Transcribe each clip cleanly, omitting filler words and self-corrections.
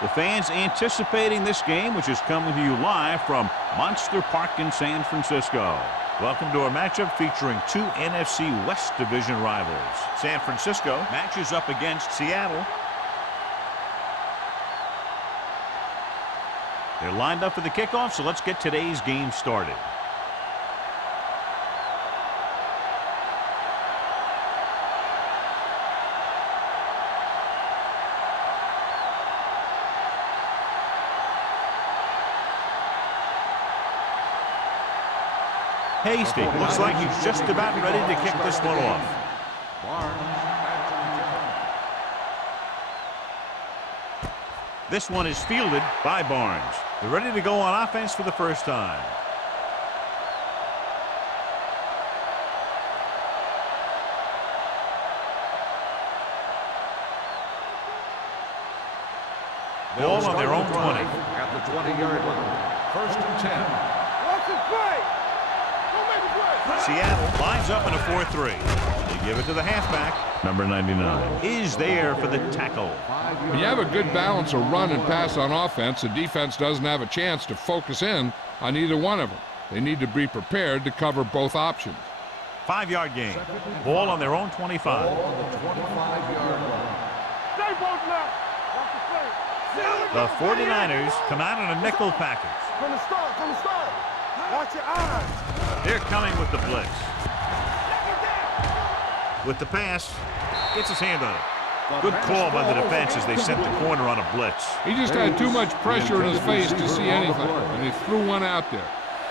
The fans anticipating this game, which is coming to you live from Monster Park in San Francisco. Welcome to our matchup featuring two NFC West Division rivals. San Francisco matches up against Seattle. They're lined up for the kickoff, so let's get today's game started. Hasty looks like he's just about ready to kick this one off. This one is fielded by Barnes. They're ready to go on offense for the first time. Ball on their own 20. At the 20-yard line. First and 10. Seattle lines up in a 4-3. They give it to the halfback. Number 99 is there for the tackle. When you have a good balance of run and pass on offense, the defense doesn't have a chance to focus in on either one of them. They need to be prepared to cover both options. 5-yard gain. Ball on their own 25. Ball on the 25-yard line. The 49ers come out in a nickel package. From the start. Watch your eyes. They're coming with the blitz. With the pass, gets his hand on it. Good call by the defense as they sent the corner on a blitz. He just had too much pressure in his face to see anything, and he threw one out there.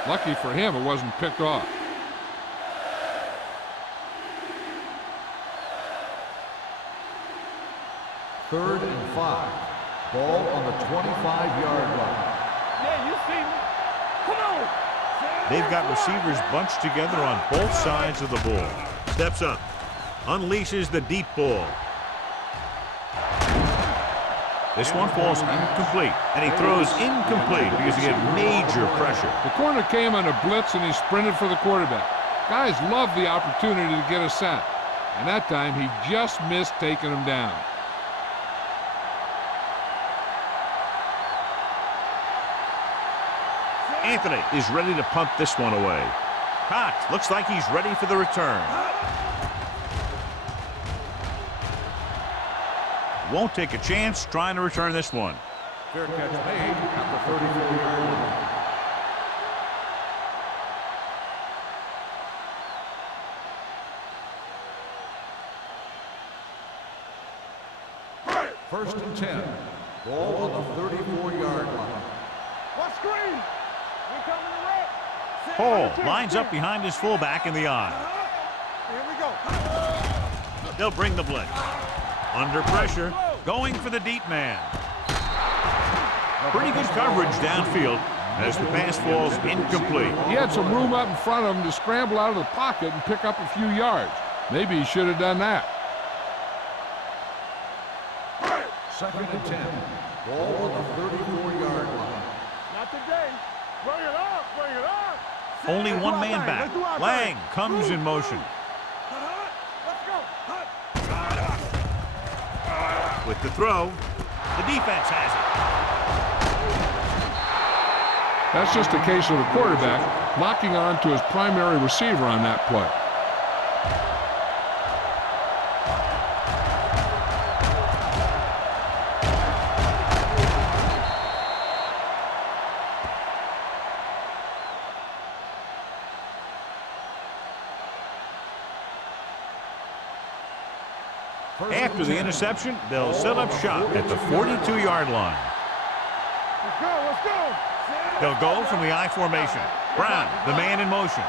Lucky for him, it wasn't picked off. Third and 5. Ball on the 25-yard line. Yeah, you see me. Come on. They've got receivers bunched together on both sides of the ball. Steps up. Unleashes the deep ball. This one falls incomplete, and he throws incomplete because he had major pressure. The corner came on a blitz, and he sprinted for the quarterback. Guys love the opportunity to get a sack, and that time he just missed taking him down. Anthony is ready to punt this one away. Cox looks like he's ready for the return. Won't take a chance trying to return this one. Fair catch made at the 34-yard line. First and 10. Ball on the 34-yard line. What screen? We coming to red. Hall lines up behind his fullback in the eye. Here we go. They'll bring the blitz. Under pressure, going for the deep man. Pretty good coverage downfield as the pass falls incomplete. He had some room up in front of him to scramble out of the pocket and pick up a few yards. Maybe he should have done that. Second and 10. Ball on the 34-yard line. Not today. Bring it on. Only one man back. Lang comes in motion. Let's go. With the throw, the defense has it. That's just a case of the quarterback locking on to his primary receiver on that play. After the interception, they'll set up shop at the 42-yard line. Let's go. They'll go from the I formation. Brown, the man in motion.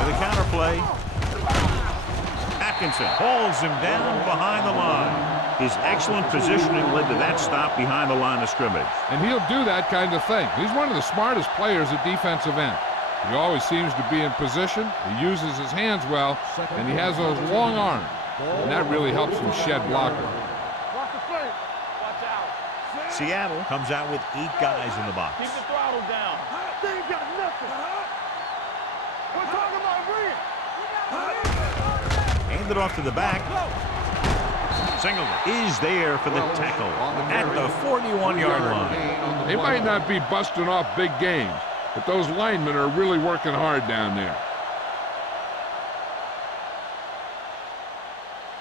With a counterplay. Atkinson holds him down behind the line. His excellent positioning led to that stop behind the line of scrimmage. And he'll do that kind of thing. He's one of the smartest players at defensive end. He always seems to be in position. He uses his hands well, and he has those long arms. And that really helps him shed blockers. Seattle comes out with 8 guys in the box. Keep the throttle down. They ain't got nothing. We're talking about bringing. Hand it off to the back. Singleton is there for the tackle at the 41-yard line. They might not be busting off big games, but those linemen are really working hard down there.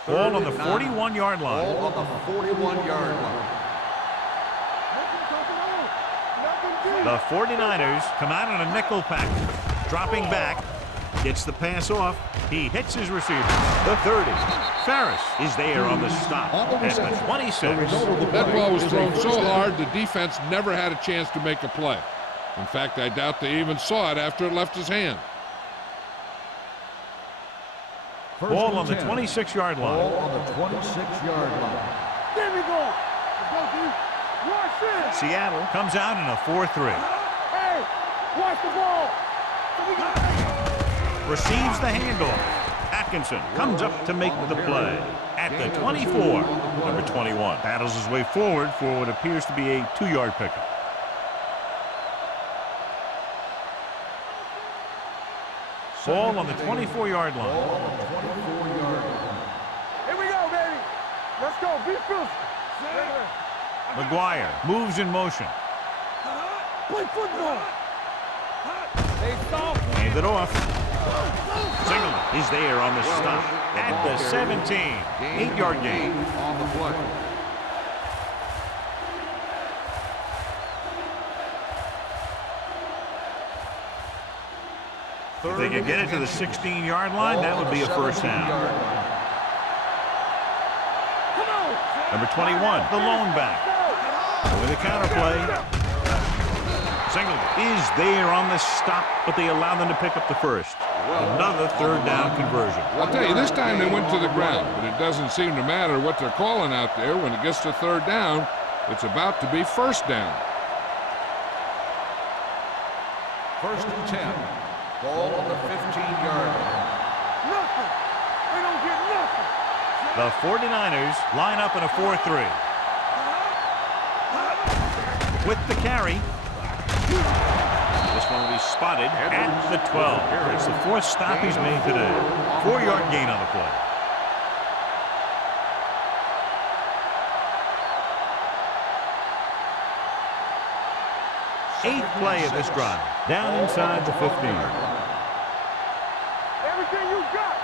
Ball on the 41-yard line. Ball on the 41-yard line. The 49ers come out in a nickel package. Dropping back. Gets the pass off. He hits his receiver. The 30. Ferris is there on the stop at the 26. That ball was thrown so hard the defense never had a chance to make a play. In fact, I doubt they even saw it after it left his hand. Ball on the 26-yard line. Ball on the 26-yard line. There we go. Let's go, dude. Watch this. Seattle comes out in a 4-3. Hey, watch the ball. Receives the handoff. Atkinson comes up to make the play at the 24. Number 21 battles his way forward for what appears to be a 2-yard pickup. Ball on the 24-yard line. Ball on the 24-yard line. Here we go, baby. Let's go. Be physical. McGuire moves in motion. Play football. They soft. Hand it off. Singleton is there on the stop at the 17. 8-yard gain. On the play. If they could get it to the 16-yard line, that would be a first down. Number 21, the lone back. With a counterplay. Singleton is there on the stop, but they allow them to pick up the first. Another third down conversion. I'll tell you, this time they went to the ground, but it doesn't seem to matter what they're calling out there. When it gets to third down, it's about to be first down. First and 10. Ball on the 15-yard line. Nothing. They don't get nothing. The 49ers line up in a 4-3. With the carry. This one will be spotted at the 12. It's the fourth stop he's made today. 4-yard gain on the play. Eighth play of this drive. Down inside the 15. Everything you got.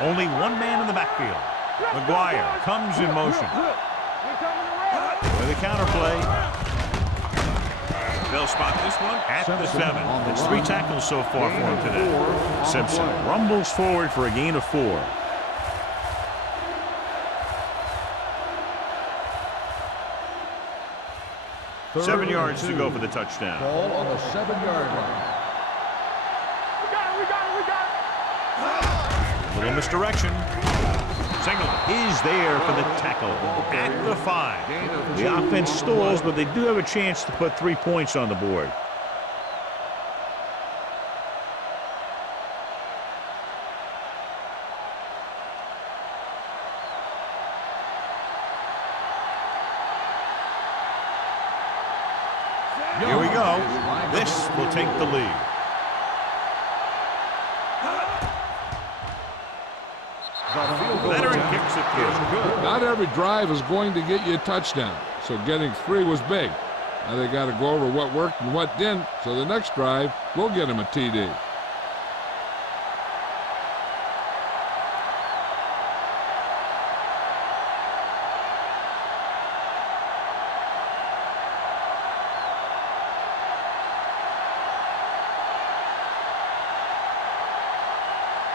Only one man in the backfield. McGuire comes in motion. We're coming around. With a counterplay. They'll spot this one at the 7. It's 3 tackles so far for him today. Simpson rumbles forward for a gain of 4. Third 7 and yards to 2. go for the touchdown. Ball on the 7-yard line. We got it. Little misdirection. Singleton is there for the tackle at the 5. The offense stalls, but they do have a chance to put 3 points on the board. Here we go. This will take the lead. Veteran kicks it through. Not every drive is going to get you a touchdown, so getting 3 was big. Now they got to go over what worked and what didn't, so the next drive will get them a TD.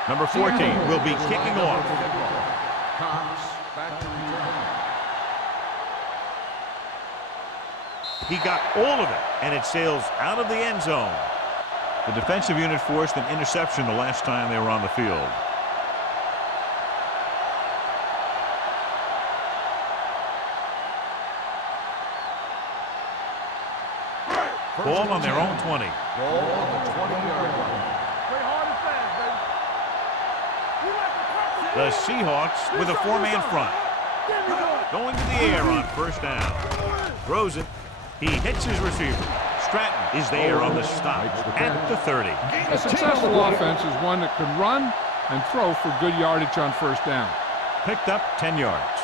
Number 14 will be kicking off. Cox back to return. He got all of it, and it sails out of the end zone. The defensive unit forced an interception the last time they were on the field. Ball on their own 20. Ball on the 20-yard line. Play hard and fast, baby. You like the pressure. The Seahawks with a 4-man front. There we go. Going to the air on first down. Throws it. He hits his receiver. Stratton is there on the stop at the 30. A successful offense is one that can run and throw for good yardage on first down. Picked up 10 yards.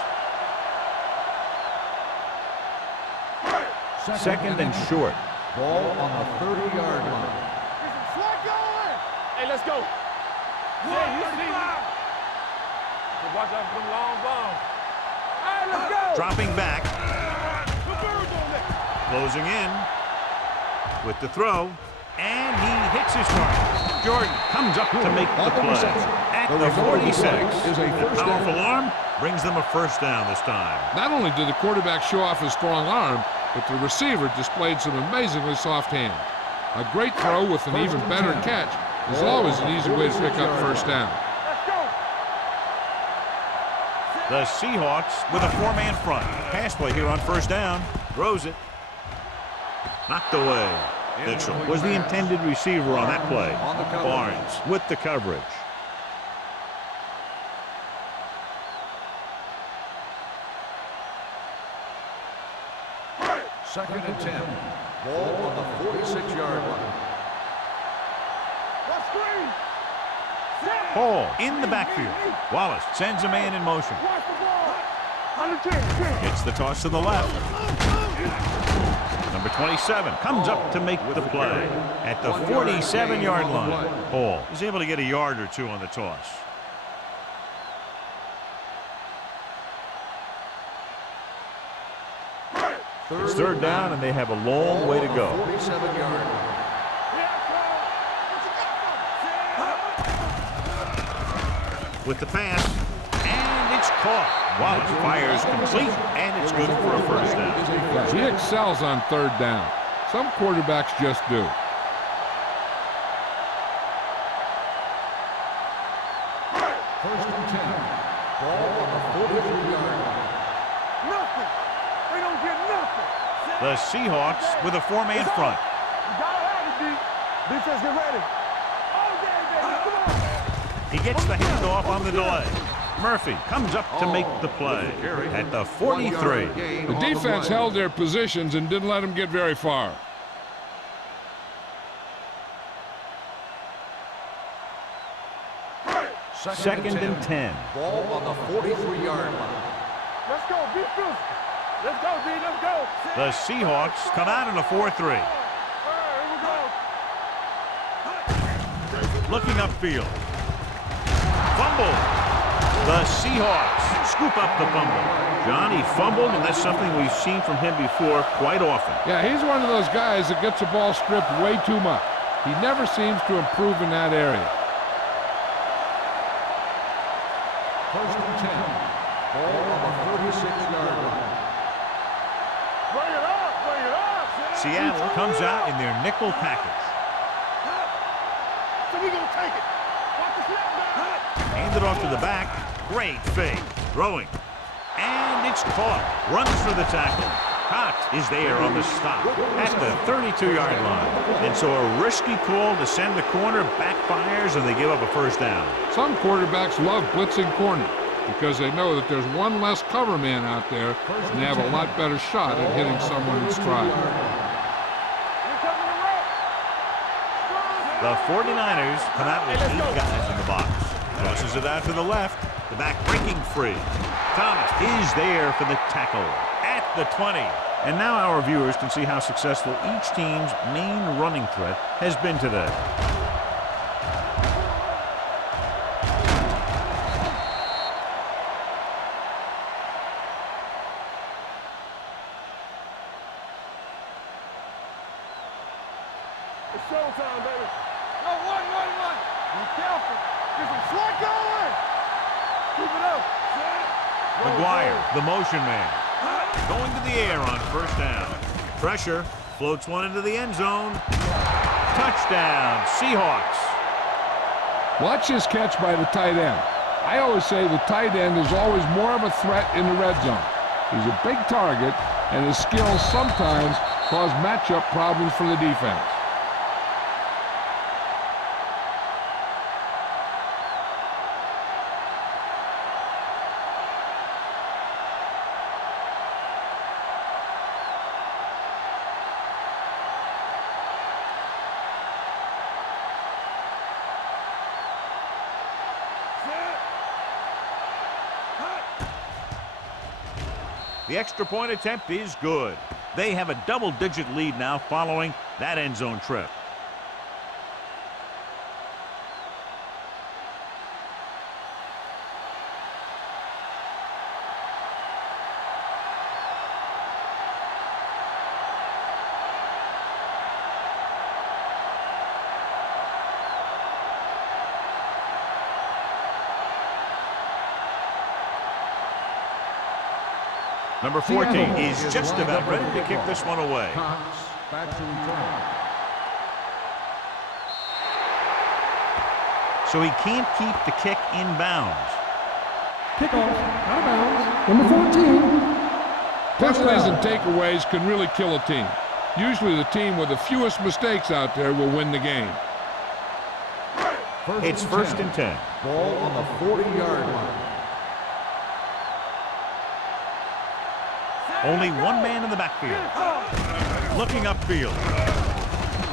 Second and short. Ball on the 30-yard line. Slide going. Hey, let's go. Yeah, you see me. So watch out for them long balls. All right, let's go. Dropping back. Closing in with the throw. And he hits his target. Jordan comes up to make the play. At the 46. The powerful arm brings them a first down this time. Not only did the quarterback show off his strong arm, but the receiver displayed some amazingly soft hands. A great throw with an even better catch is always an easy way to pick up first down. The Seahawks with a four-man front. Pass play here on first down. Throws it. Knocked away. Mitchell was the intended receiver on that play. Barnes with the coverage. Second and 10. Ball on the 46-yard line. Hall in the backfield. Wallace sends a man in motion. Gets the toss to the left. Number 27 comes up to make the play at the 47-yard line. Hall is able to get a yard or two on the toss. It's third down, and they have a long way to go. 47-yard line. With the pass, and it's caught. Wallace fires complete, and it's good for a first down. Yeah, he excels on third down. Some quarterbacks just do. First and 10. Ball on the 43-yard line. Nothing. They don't get nothing. The Seahawks with a four-man front. You gotta have it, D. Defense, get ready. Oh, yeah, come on. He gets the handoff on the delay. Murphy comes up to make the play at the 43. The defense held their positions and didn't let them get very far. Second and 10. Ball on the 43-yard line. Let's go, be physical. Let's go, D, let's go. The Seahawks come out in a 4-3. All right, here we go. Looking upfield. Fumble. The Seahawks scoop up the fumble. John, he fumbled, and that's something we've seen from him before quite often. Yeah, he's one of those guys that gets the ball stripped way too much. He never seems to improve in that area. First and 10. Ball on the 36-yard line. Bring it up, bring it up. Seattle comes out in their nickel package. So we gonna take it. Watch the snap now. Handed off to the back. Great fake. Throwing. And it's caught. Runs for the tackle. Cox is there on the stop at the 32-yard line. And so a risky call to send the corner backfires, and they give up a first down. Some quarterbacks love blitzing corner because they know that there's one less cover man out there and they have a lot better shot at hitting someone in stride. The 49ers come out with 8 guys in the box. Tosses it out to the left. The back breaking free. Thomas is there for the tackle at the 20. And now our viewers can see how successful each team's main running threat has been today. It's showtime, baby. Go, one. Be careful. Get some slot going. Keep it up. McGuire, the motion man, going to the air on first down. Pressure, floats one into the end zone. Touchdown, Seahawks. Watch this catch by the tight end. I always say the tight end is always more of a threat in the red zone. He's a big target, and his skills sometimes cause matchup problems for the defense. The extra point attempt is good. They have a double-digit lead now following that end zone trip. Number 14 is just about ready to kick this one away. Back to return. So he can't keep the kick in bounds. Kickoff, out of bounds, number 14. Penalties and takeaways can really kill a team. Usually the team with the fewest mistakes out there will win the game. It's first and 10. Ball on the 40-yard line. Only one man in the backfield. Looking upfield.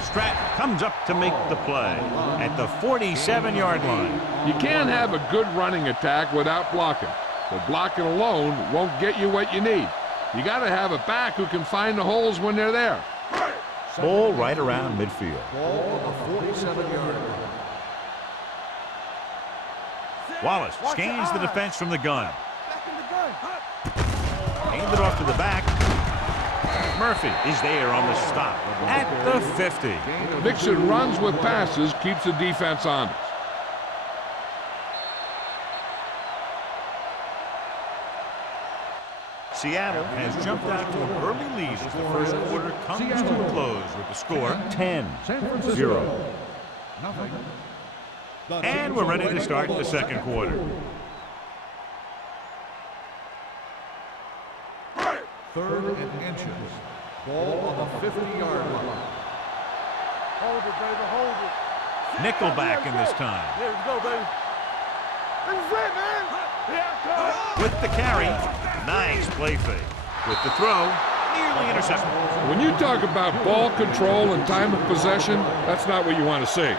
Stratton comes up to make the play at the 47-yard line. You can't have a good running attack without blocking. But blocking alone won't get you what you need. You got to have a back who can find the holes when they're there. Ball right around midfield. Ball on the 47-yard line. Wallace scans the defense from the gun. Handed off to the back. Murphy is there on the stop at the 50. Mixing runs with passes keeps the defense honest. Seattle has jumped out to an early lead as the first quarter comes to a close with the score 10-0. And we're ready to start the second quarter. Third and inches. Ball on the 50-yard line. Hold it, baby, hold it. Nickelback in this time. There we go, baby. This is it, man. Yeah, With the carry, nice play fake. With the throw, nearly intercepted. When you talk about ball control and time of possession, that's not what you want to see.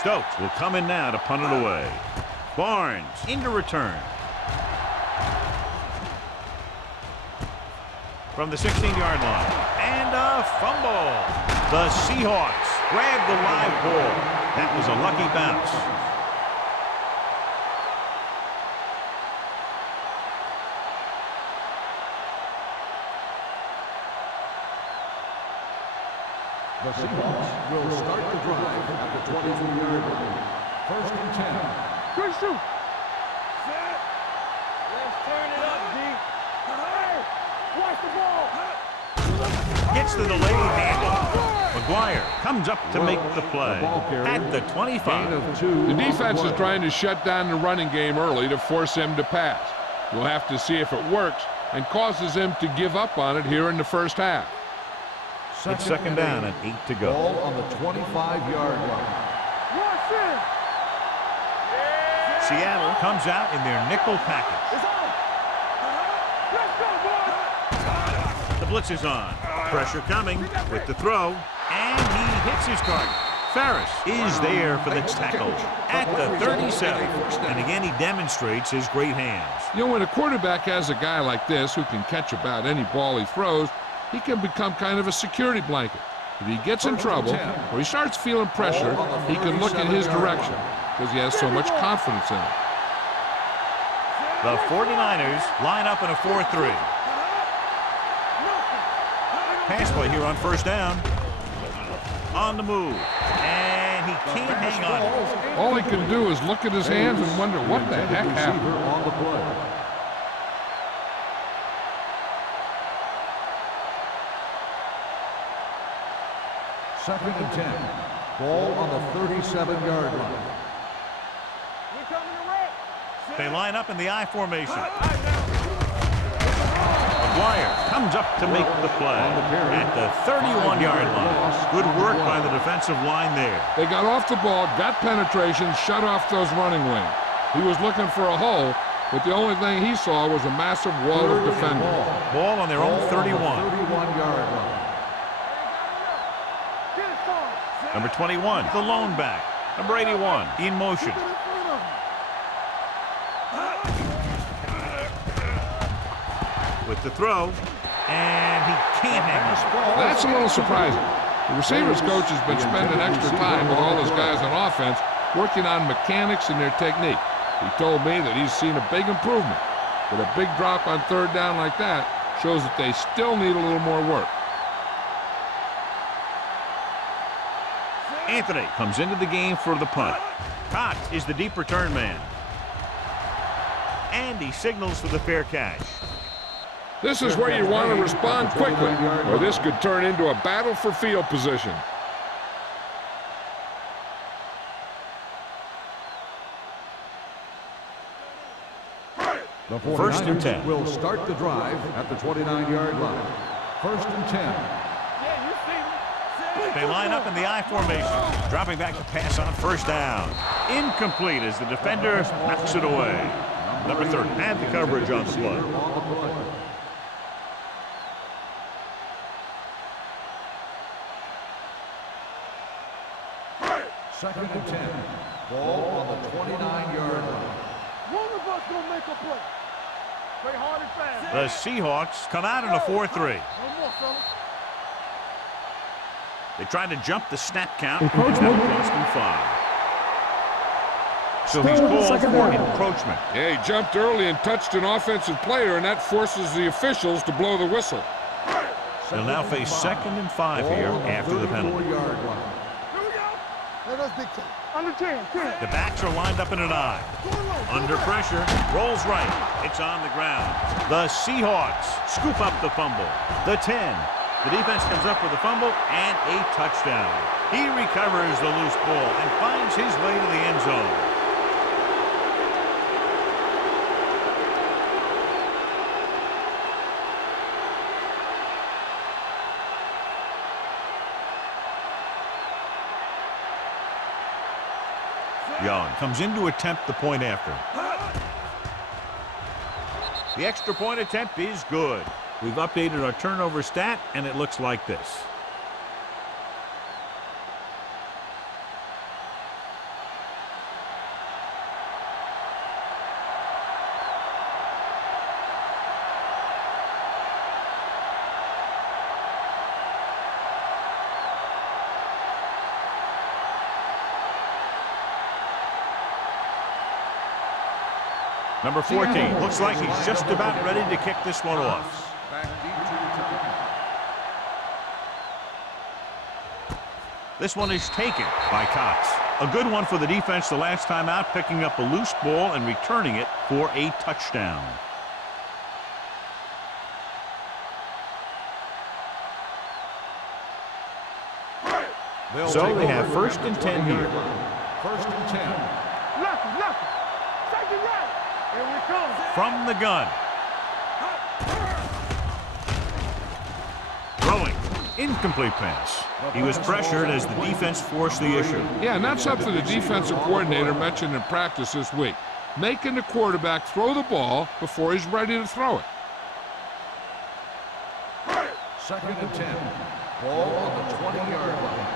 Stokes will come in now to punt it away. Barnes into return. From the 16-yard line. And a fumble. The Seahawks grab the live ball. That was a lucky bounce. The Seahawks will start the drive at the 22-yard line. First and 10. good shoot. Let's turn it up, D. Hey, watch the ball. Gets the delayed handle. McGuire comes up to make the play at the 25. The defense is trying to shut down the running game early to force him to pass. We'll have to see if it works and causes him to give up on it here in the first half. It's second down and 8 to go. Ball on the 25-yard line. Watch it. Seattle comes out in their nickel package. It's on. Let's go, boys. The blitz is on. Pressure coming with the throw, and he hits his target. Ferris is there for the tackle at the 37. And again, he demonstrates his great hands. You know, when a quarterback has a guy like this who can catch about any ball he throws, he can become kind of a security blanket. If he gets in trouble or he starts feeling pressure, he can look in his direction because he has so much confidence in it. The 49ers line up in a 4-3. Pass play here on first down. On the move. And he can't hang on. All he can do is look at his hands and wonder what the heck happened. On the play. Second and 10. Ball on the 37-yard line. We're coming to wreck. They line up in the I formation. McGuire comes up to make the play at the 31-yard line. Good work by the defensive line there. They got off the ball, got penetration, shut off those running lanes. He was looking for a hole, but the only thing he saw was a massive wall of defenders. Ball on their own 31. 31-yard line. Number 21, the lone back. Number 81, in motion. With the throw, and he can't hang on. That's a little surprising. The receivers coach has been spending extra time with all his guys on offense working on mechanics and their technique. He told me that he's seen a big improvement, but a big drop on third down like that shows that they still need a little more work. Anthony comes into the game for the punt. Cox is the deep return man. And he signals for the fair catch. This is where you want to respond quickly, or this could turn into a battle for field position. The First and 49ers 10. will start the drive at the 29-yard line. First and 10. They line up in the I formation, dropping back to pass on first down. Incomplete as the defender knocks it away. Number 30 had the coverage on the play. Second and 10. Ball on the 29-yard line. One of us gonna make a play. Play hard and fast. The Seahawks come out in a 4-3. One more, fellas. They tried to jump the snap count. Encroachment. That cost him 5. So he's called for encroachment. Yeah, he jumped early and touched an offensive player, and that forces the officials to blow the whistle. They'll now face 2nd and 5 here after the penalty. Here we go. Let us dictate. Under 10, 10. The backs are lined up in an I. Under pressure, rolls right. It's on the ground. The Seahawks scoop up the fumble. The 10. The defense comes up with a fumble and a touchdown. He recovers the loose ball and finds his way to the end zone. Young comes in to attempt the point after. The extra point attempt is good. We've updated our turnover stat, and it looks like this. Number 14 looks like he's just about ready to kick this one off. This one is taken by Cox. A good one for the defense the last time out, picking up a loose ball and returning it for a touchdown. So they have 1st and 10 here. 1st and 10. Left. Take it right. Here we come. From the gun. Throwing. Incomplete pass. He was pressured as the defense forced the issue. Yeah, and that's something the defensive coordinator mentioned in practice this week. Making the quarterback throw the ball before he's ready to throw it. 2nd and 10. Ball on the 20-yard line.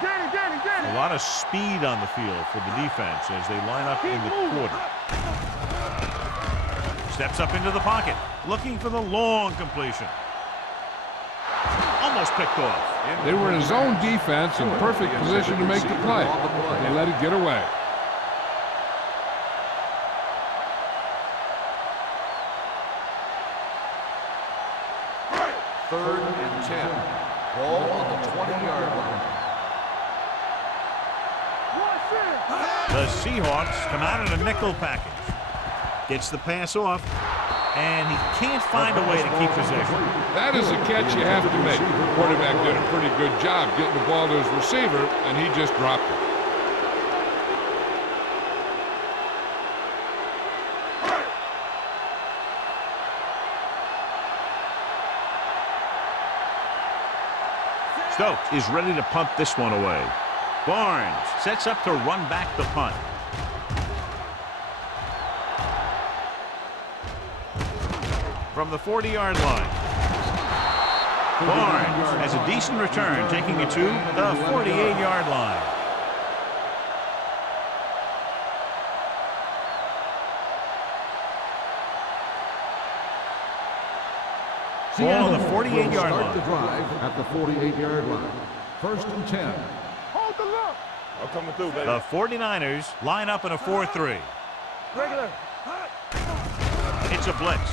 Danny. A lot of speed on the field for the defense as they line up in the quarter. Steps up into the pocket, looking for the long completion. Almost picked off. They were in zone defense in perfect position to make the play. They let it get away. Third and 10. Ball on the 20-yard line. The Seahawks come out in a nickel package. Gets the pass off, and he can't find a way to keep possession. That is a catch you have to make. The quarterback did a pretty good job getting the ball to his receiver, and he just dropped it. Stokes is ready to punt this one away. Barnes sets up to run back the punt. From the 40-yard line. Barnes has a decent return, taking it to the 48-yard line. Ball on the 48-yard line. Start the drive at the 48-yard line. 1st and 10. Hold the look. I'm coming through, baby. The 49ers line up in a 4-3. Regular. It's a blitz.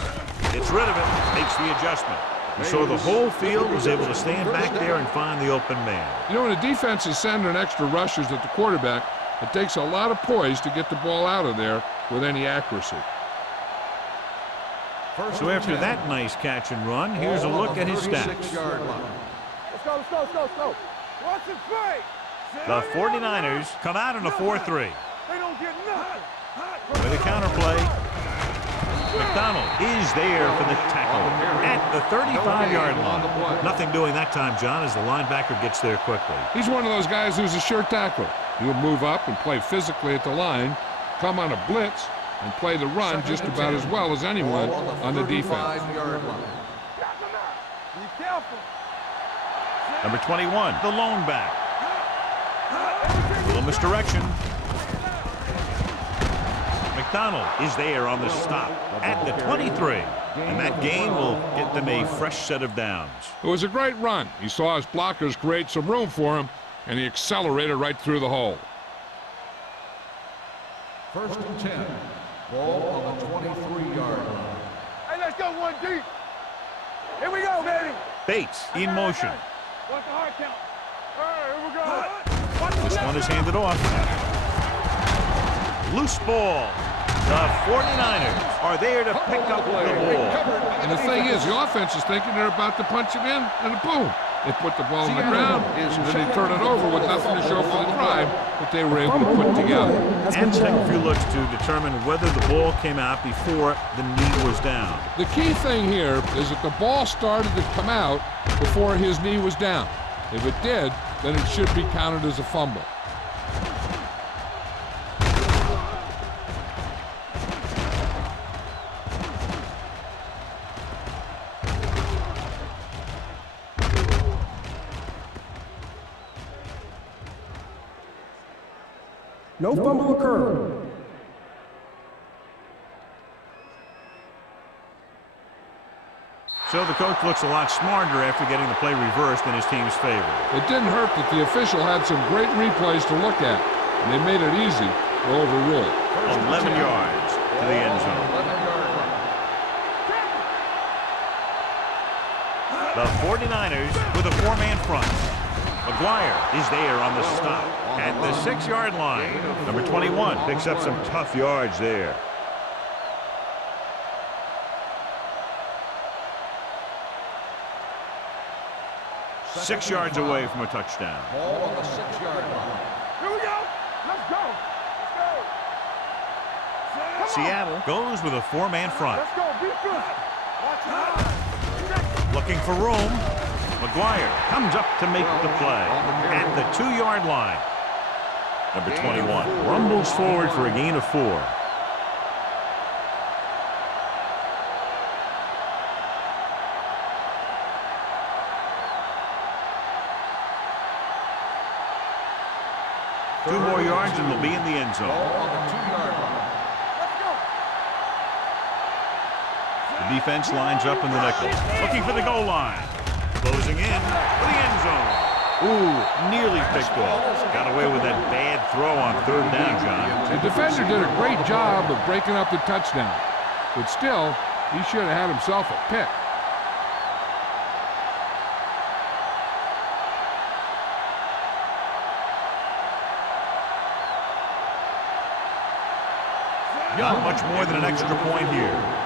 Gets rid of it, makes the adjustment. So the whole field was able to stand back there and find the open man. You know, when a defense is sending extra rushers at the quarterback, it takes a lot of poise to get the ball out of there with any accuracy. So after that nice catch and run, here's a look at his stats. Let's go, let's go, let's go, let's go. Watch it play. The 49ers come out in a 4-3. They don't get nothing. With a counterplay, McDonald is there for the tackle at the 35-yard line. Nothing doing that time, John, as the linebacker gets there quickly. He's one of those guys who's a sure tackler. He'll move up and play physically at the line, come on a blitz, and play the run just about as well as anyone on the defense. Be careful. Number 21, the lone back. A little misdirection. McDonald is there on the stop at the 23. And that gain will get them a fresh set of downs. It was a great run. He saw his blockers create some room for him, and he accelerated right through the hole. 1st and 10. Ball on the 23-yard line. Hey, let's go one deep. Here we go, baby. Bates in motion. Watch the hard count. All right, here we go. Watch the This left. one is handed off. Loose ball. The 49ers are there to pick up the ball. And the thing is, the offense is thinking they're about to punch him in, and boom, they put the ball on the ground, and then they turn it over with nothing to show for the drive that they were able to put together. And take a few looks to determine whether the ball came out before the knee was down. The key thing here is that the ball started to come out before his knee was down. If it did, then it should be counted as a fumble. No fumble occurred. So the coach looks a lot smarter after getting the play reversed in his team's favor. It didn't hurt that the official had some great replays to look at, and they made it easy to overrule. 11 yards to the end zone. The 49ers with a four-man front. McGuire is there on the stop at the 6-yard line. Number 21 picks up some tough yards there. Six yards away from a touchdown. Ball on the 6-yard line. Here we go. Let's go. Let's go. Seattle goes with a four-man front. Let's go. Be good. Watch it out. Looking for room. McGuire comes up to make the play at the 2-yard line. Number 21 rumbles forward for a gain of 4. Two more yards and they'll be in the end zone. Ball on the 2-yard line. The defense lines up in the nickel. Looking for the goal line. Closing in for the end zone. Ooh, nearly picked off. Got away with that bad throw on 3rd down, John. The defender did a great job of breaking up the touchdown, but still, he should have had himself a pick. Not much more than an extra point here.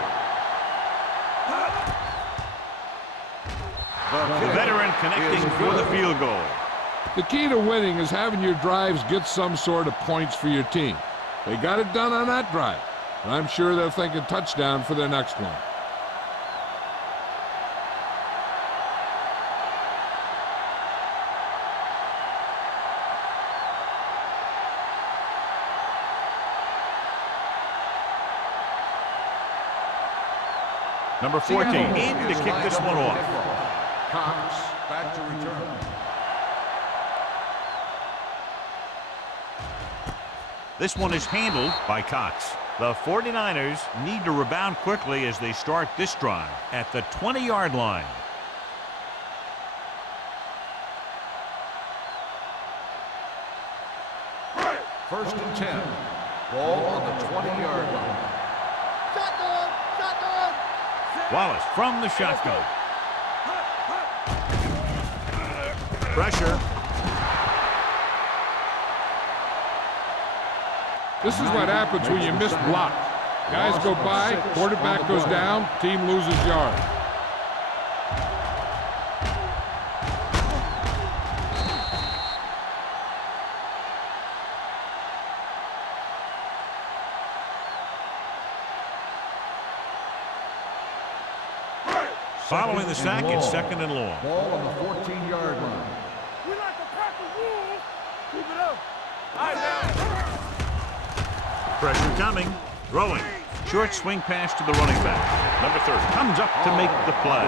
The veteran connecting for the field goal. The key to winning is having your drives get some sort of points for your team. They got it done on that drive, and I'm sure they're thinking touchdown for their next one. Number 14 in to kick this one off. Cox back to return. This one is handled by Cox. The 49ers need to rebound quickly as they start this drive at the 20-yard line. First and 10. Ball on the 20-yard line. Shotgun! Shotgun! Wallace from the shotgun. Pressure. This is what happens when you miss block. Guys go by, quarterback goes down, team loses yards. Following the sack, it's second and long. Ball on the 14-yard line. We like to crack the wolves. Keep it up. All right, now. Pressure coming. Throwing. Short swing pass to the running back. Number 30 comes up to make the play.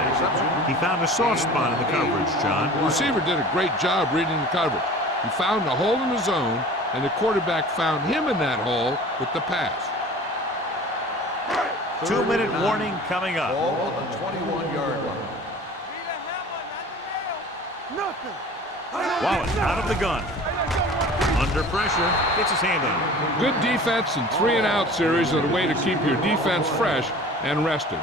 He found a soft spot in the coverage, John. The receiver did a great job reading the coverage. He found a hole in the zone, and the quarterback found him in that hole with the pass. 2-minute warning coming up. Ball on the 21-yard line. Nothing. Wallace out of the gun. Under pressure, gets his hand on it. Good defense and 3-and-out series are the way to keep your defense fresh and rested.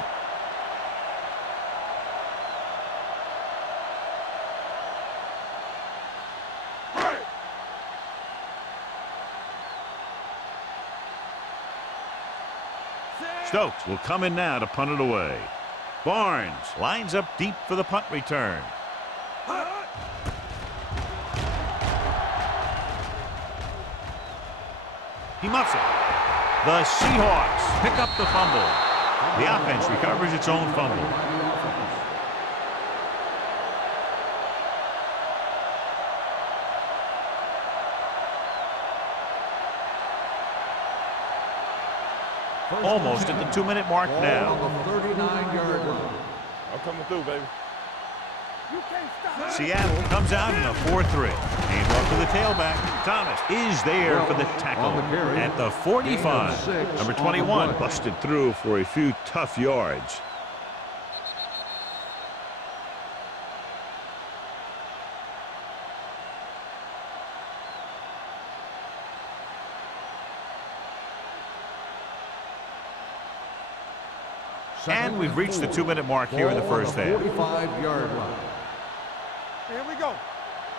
Stokes will come in now to punt it away. Barnes lines up deep for the punt return. He muffs it. The Seahawks pick up the fumble. The offense recovers its own fumble. Almost at the 2-minute mark now. Ball on the 39-yard line. I'm coming through, baby. You can't stop. Seattle comes out in a 4-3. Hands off to the tailback. Thomas is there for the tackle at the 45. Number 21 busted through for a few tough yards. And we've reached the 2-minute mark here in the first half. 45-yard line. Here we go.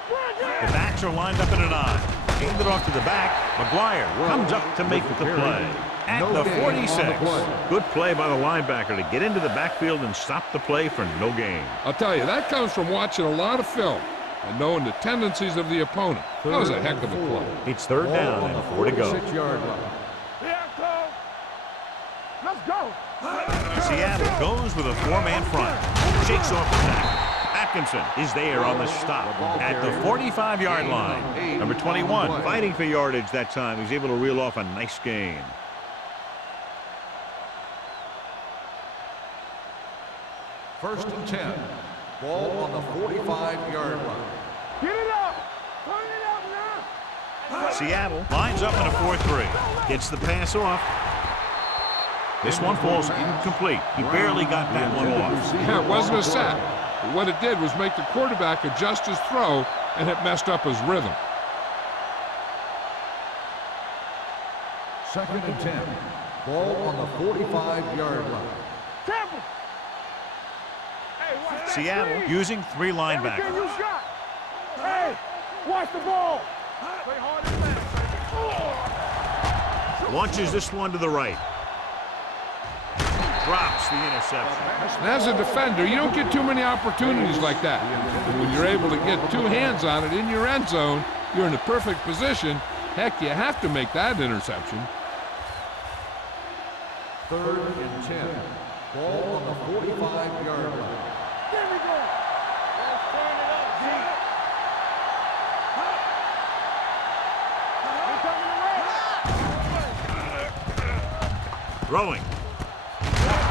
The backs are lined up in an I. Hand it off to the back. McGuire comes up to make the play. At the 46. Good play by the linebacker to get into the backfield and stop the play for no gain. I'll tell you, that comes from watching a lot of film and knowing the tendencies of the opponent. That was a heck of a play. It's third down and 4 to go. 46-yard line. Here I come. Let's go. Seattle goes with a 4-man front. Shakes off the tackle. Atkinson is there on the stop at the 45-yard line. Number 21 fighting for yardage that time. He's able to reel off a nice gain. First and 10. Ball on the 45-yard line. Get it up. Turn it up now. Seattle lines up in a 4-3. Gets the pass off. This one falls incomplete. He barely got that one off. Yeah, it wasn't a sack. But what it did was make the quarterback adjust his throw, and it messed up his rhythm. Second and 10. Ball on the 45-yard line. Temple. Hey, watch that Seattle screen. using 3 Everything linebackers. you got. Hey, watch the ball. Play hard and fast. Launches this one to the right. Drops the interception. And as a defender, you don't get too many opportunities like that. And when you're able to get 2 hands on it in your end zone, you're in the perfect position. Heck, you have to make that interception. Third and 10. Ball on the 45-yard line. There we go. Let's turn it up, G. We're coming to rest. Throwing.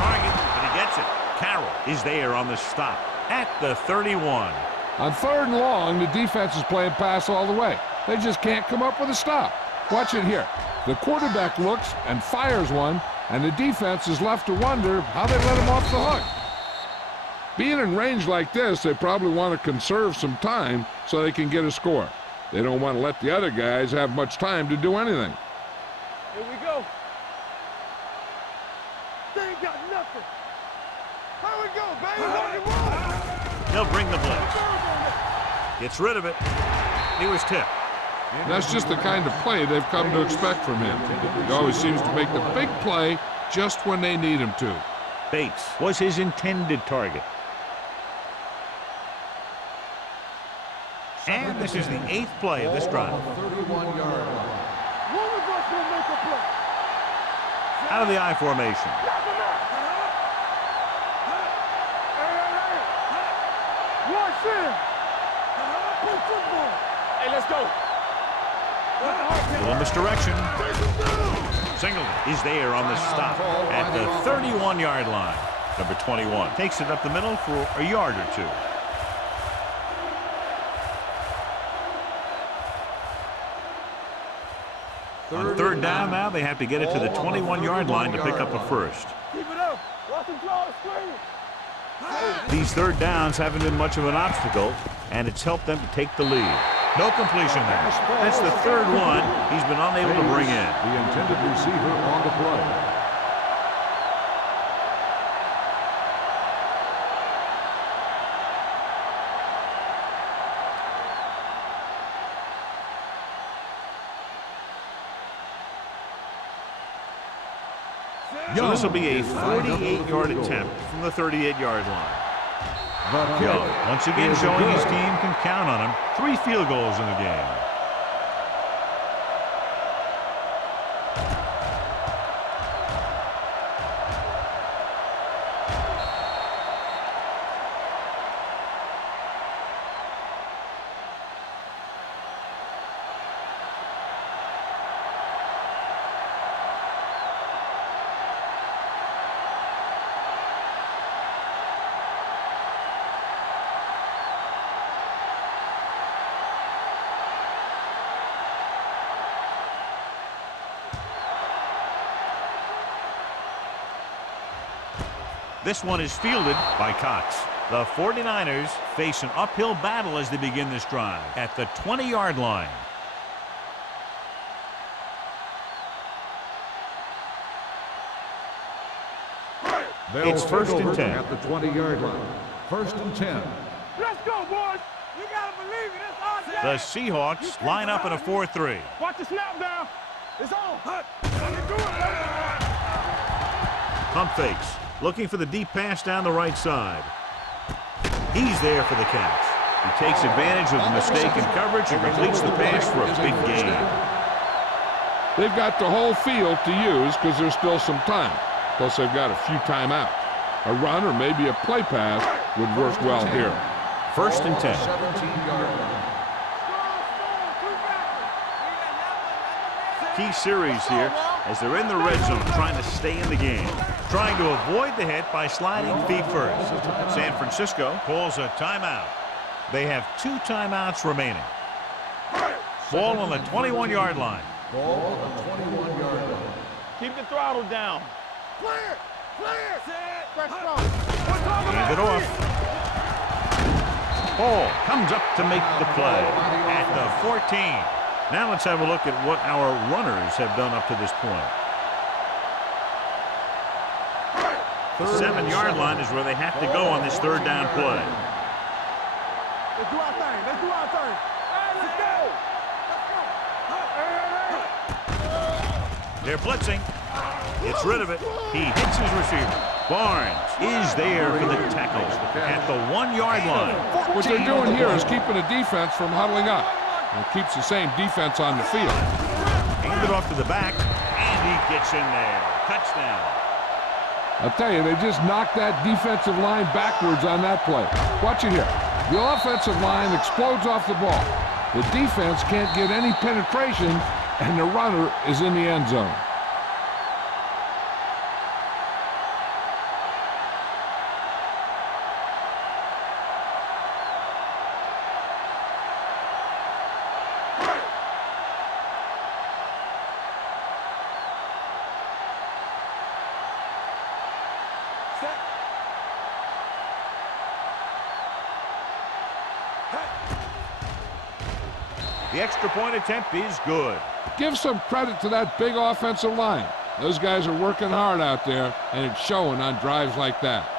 Target, but he gets it. Carroll is there on the stop at the 31. On 3rd and long, the defense is playing pass all the way. They just can't come up with a stop. Watch it here. The quarterback looks and fires one, and the defense is left to wonder how they let him off the hook. Being in range like this, they probably want to conserve some time so they can get a score. They don't want to let the other guys have much time to do anything. Here we go. They ain't got nothing. Here we go, baby. Rock and roll. They'll bring the blitz. Gets rid of it. He was tipped. That's just the kind of play they've come to expect from him. He always seems to make the big play just when they need him to. Bates was his intended target. And this is the 8th play of this drive. 31-yard line. One of us will make a play. Out of the I formation. Watch in. Play football. Hey, let's go. Little misdirection. Singleton is there on the stop at the 31-yard line. Number 21 takes it up the middle for a yard or two. On 3rd down now, they have to get it to the 21-yard line to pick up a first. Keep it up. Watch him draw a screen. These 3rd downs haven't been much of an obstacle, and it's helped them to take the lead. No completion there. That's the 3rd one he's been unable to bring in. The intended receiver on the play. So this will be a 48-yard attempt from the 38-yard line. Young, once again showing his team can count on him. 3 field goals in the game. This one is fielded by Cox. The 49ers face an uphill battle as they begin this drive at the 20-yard line. It's 1st and 10. At the 20-yard line. 1st and 10. Let's go, boys. You gotta believe it. It's our day. The Seahawks line up in a 4-3. Watch the snap down. It's on. Pump fakes. Looking for the deep pass down the right side. He's there for the catch. He takes advantage of the mistake in coverage and completes the pass for a big gain. They've got the whole field to use because there's still some time. Plus, they've got a few timeouts. A run or maybe a play pass would work well here. 1st and 10. 17-yard line. Key series here as they're in the red zone trying to stay in the game. Trying to avoid the hit by sliding feet first. San Francisco calls a timeout. They have 2 timeouts remaining. Ball on the 21-yard line. Ball on the 21-yard line. Keep the throttle down. Clear. Hand it off. Ball comes up to make the play at the 14. Now let's have a look at what our runners have done up to this point. The 7-yard line is where they have to go on this 3rd down play. Let's do our thing. Let's do our thing. Let's go. They're blitzing. Gets rid of it. He hits his receiver. Barnes is there for the tackle at the 1-yard line. What they're doing here is keeping the defense from huddling up. And it keeps the same defense on the field. Hand it off to the back, and he gets in there. Touchdown. I'll tell you, they just knocked that defensive line backwards on that play. Watch it here. The offensive line explodes off the ball. The defense can't get any penetration, and the runner is in the end zone. The extra point attempt is good. Give some credit to that big offensive line. Those guys are working hard out there, and it's showing on drives like that.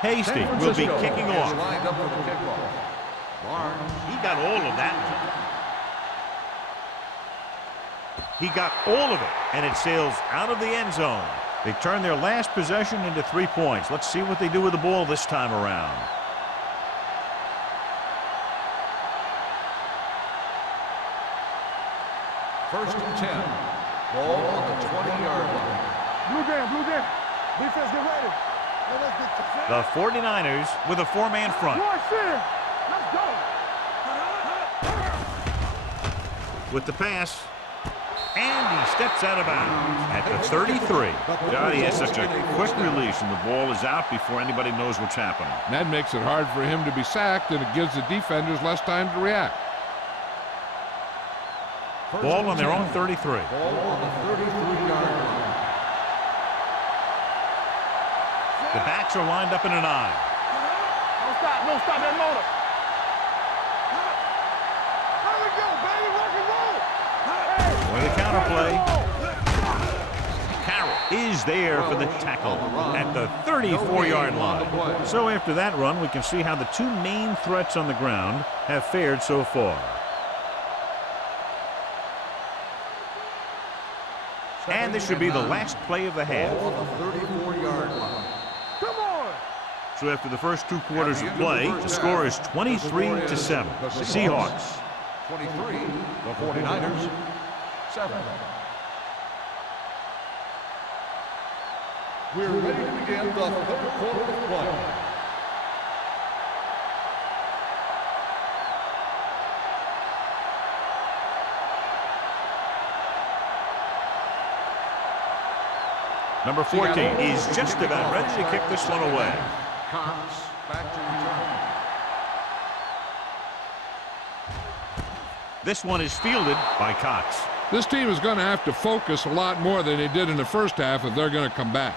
Hasty will be kicking off. Lined up for the kickoff. Barnes. He got all of that. He got all of it, and it sails out of the end zone. They turn their last possession into 3 points. Let's see what they do with the ball this time around. First and 10. Ball on the 20-yard line. Blue down. Defense, get ready. The 49ers with a 4-man front. Let's go. With the pass, and he steps out of bounds at the 33. God, he has such a quick release, and the ball is out before anybody knows what's happening. And that makes it hard for him to be sacked, and it gives the defenders less time to react. Ball on their own 33. Ball on the 33-yard line. The backs are lined up in an I. Don't stop that motor. How we go, baby? Rock and roll. For the counter play. Carroll is there for the tackle at the 34-yard line. So after that run, we can see how the two main threats on the ground have fared so far. And this should be the last play of the half. Ball on the 34-yard line. So after the first 2 quarters of play, the score is 23-7. Seahawks. 23, the 49ers, 7. We're ready to begin the third quarter of play. Number 14 is just about ready to kick this one away. Cox back to return. This one is fielded by Cox. This team is going to have to focus a lot more than they did in the first half if they're going to come back.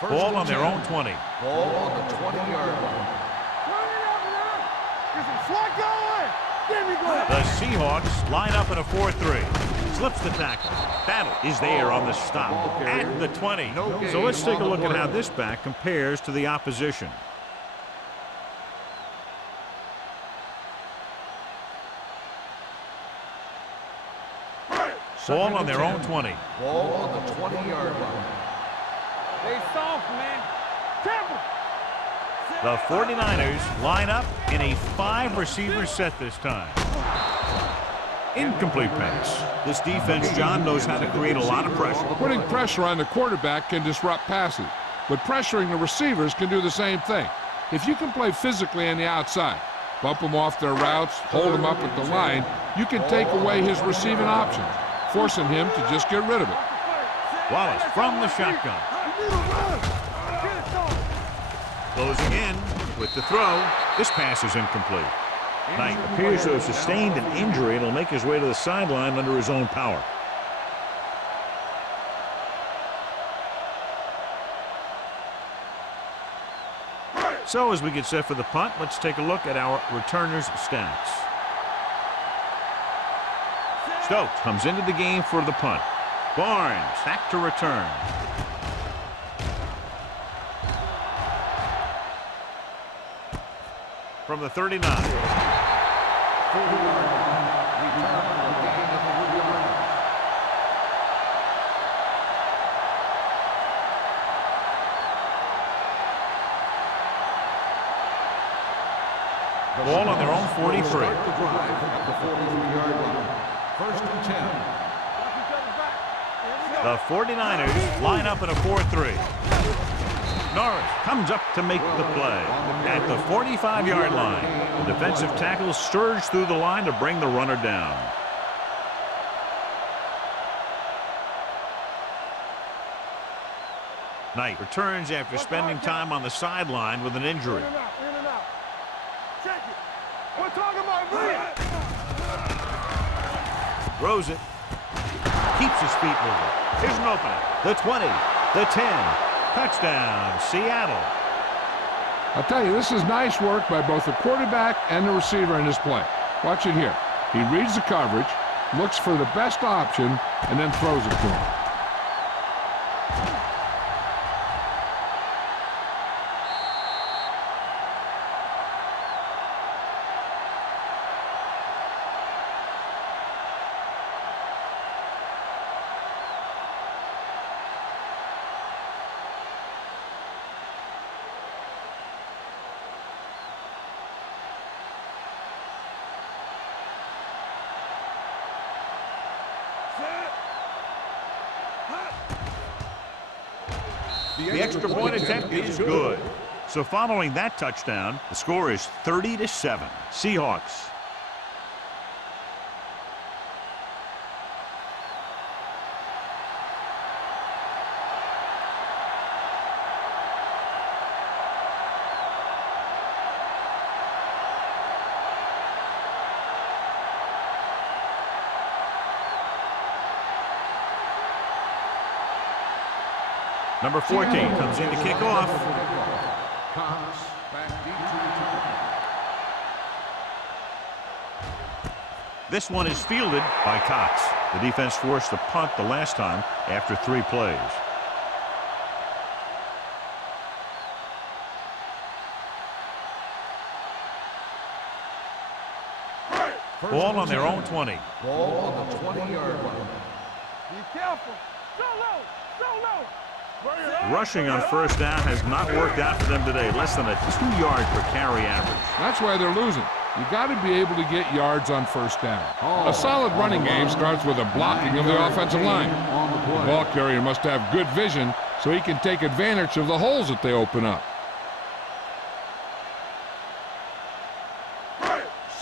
Ball on their own 20. Ball on the 20-yard line. The Seahawks line up in a 4-3. Slips the tackle. Battle is there on the stop at the 20. So let's take a look at how this back compares to the opposition. Ball on their own 20. Ball on the 20-yard line. They soft, man. Temple. The 49ers line up in a 5-receiver set this time. Incomplete pass. This defense, John, knows how to create a lot of pressure. Putting pressure on the quarterback can disrupt passes, but pressuring the receivers can do the same thing. If you can play physically on the outside, bump them off their routes, hold them up at the line, you can take away his receiving options, forcing him to just get rid of it. Wallace from the shotgun. Closing in with the throw. This pass is incomplete. Knight appears to have sustained an injury and will make his way to the sideline under his own power. So as we get set for the punt, let's take a look at our returners' stats. Stokes comes into the game for the punt. Barnes back to return. From the 39. 40-yard line. Return for a gain of 3 yards. Ball on their own 43. Start the drive at the 43-yard line. First and 10. The 49ers line up in a 4-3. Norris comes up to make the play at the 45-yard line. The defensive tackle surged through the line to bring the runner down. Knight returns after spending time on the sideline with an injury. In and out, in and out. Check it. We're talking about me. Throws it. Keeps his feet moving. Here's an opening. The 20. The 10. Touchdown, Seattle. I'll tell you, this is nice work by both the quarterback and the receiver in this play. Watch it here. He reads the coverage, looks for the best option, and then throws it to him. The extra point attempt is good. So following that touchdown, the score is 30-7. Seahawks. Number 14 comes in to kick off. Cox back deep to return. This one is fielded by Cox. The defense forced a punt the last time after 3 plays. Ball on their own 20. Ball on the 20-yard line. Be careful. Go low. Go low. Rushing on first down has not worked out for them today. Less than a 2-yard per carry average. That's why they're losing. You got to be able to get yards on first down. A solid running game starts with a blocking of the offensive line. The ball carrier must have good vision so he can take advantage of the holes that they open up.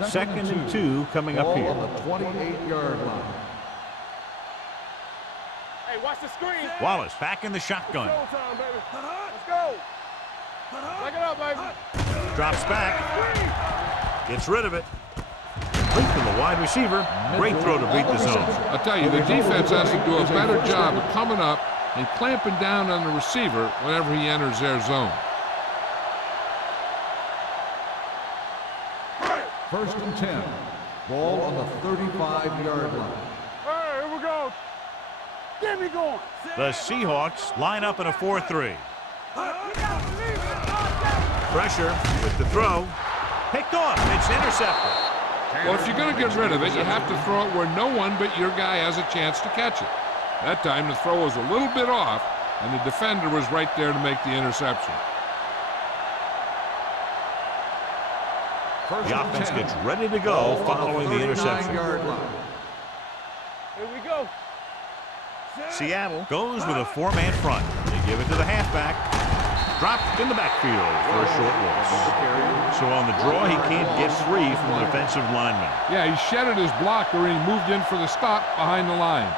Second and 2 coming up here. Ball on the 28-yard line. Hey, watch the screen. Wallace back in the shotgun. Go time, baby. Let's go. Back it up, baby. Drops back. Gets rid of it. Complete to the wide receiver. Great throw to beat the zone. I'll tell you, the defense has to do a better job of coming up and clamping down on the receiver whenever he enters their zone. First and 10. Ball on the 35-yard line. Hey, here we go. Get me going. The Seahawks line up in a 4-3. Pressure with the throw. Picked off. It's intercepted. Well, if you're going to get rid of it, you have to throw it where no one but your guy has a chance to catch it. That time, the throw was a little bit off, and the defender was right there to make the interception. First The and offense 10. gets ready to go Ball on following the interception. 39-yard line. Here we go. Seattle goes with a 4-man front. They give it to the halfback. Dropped in the backfield for a short loss. So on the draw, he can't get free from the defensive lineman. Yeah, he shedded his blocker and he moved in for the stop behind the line.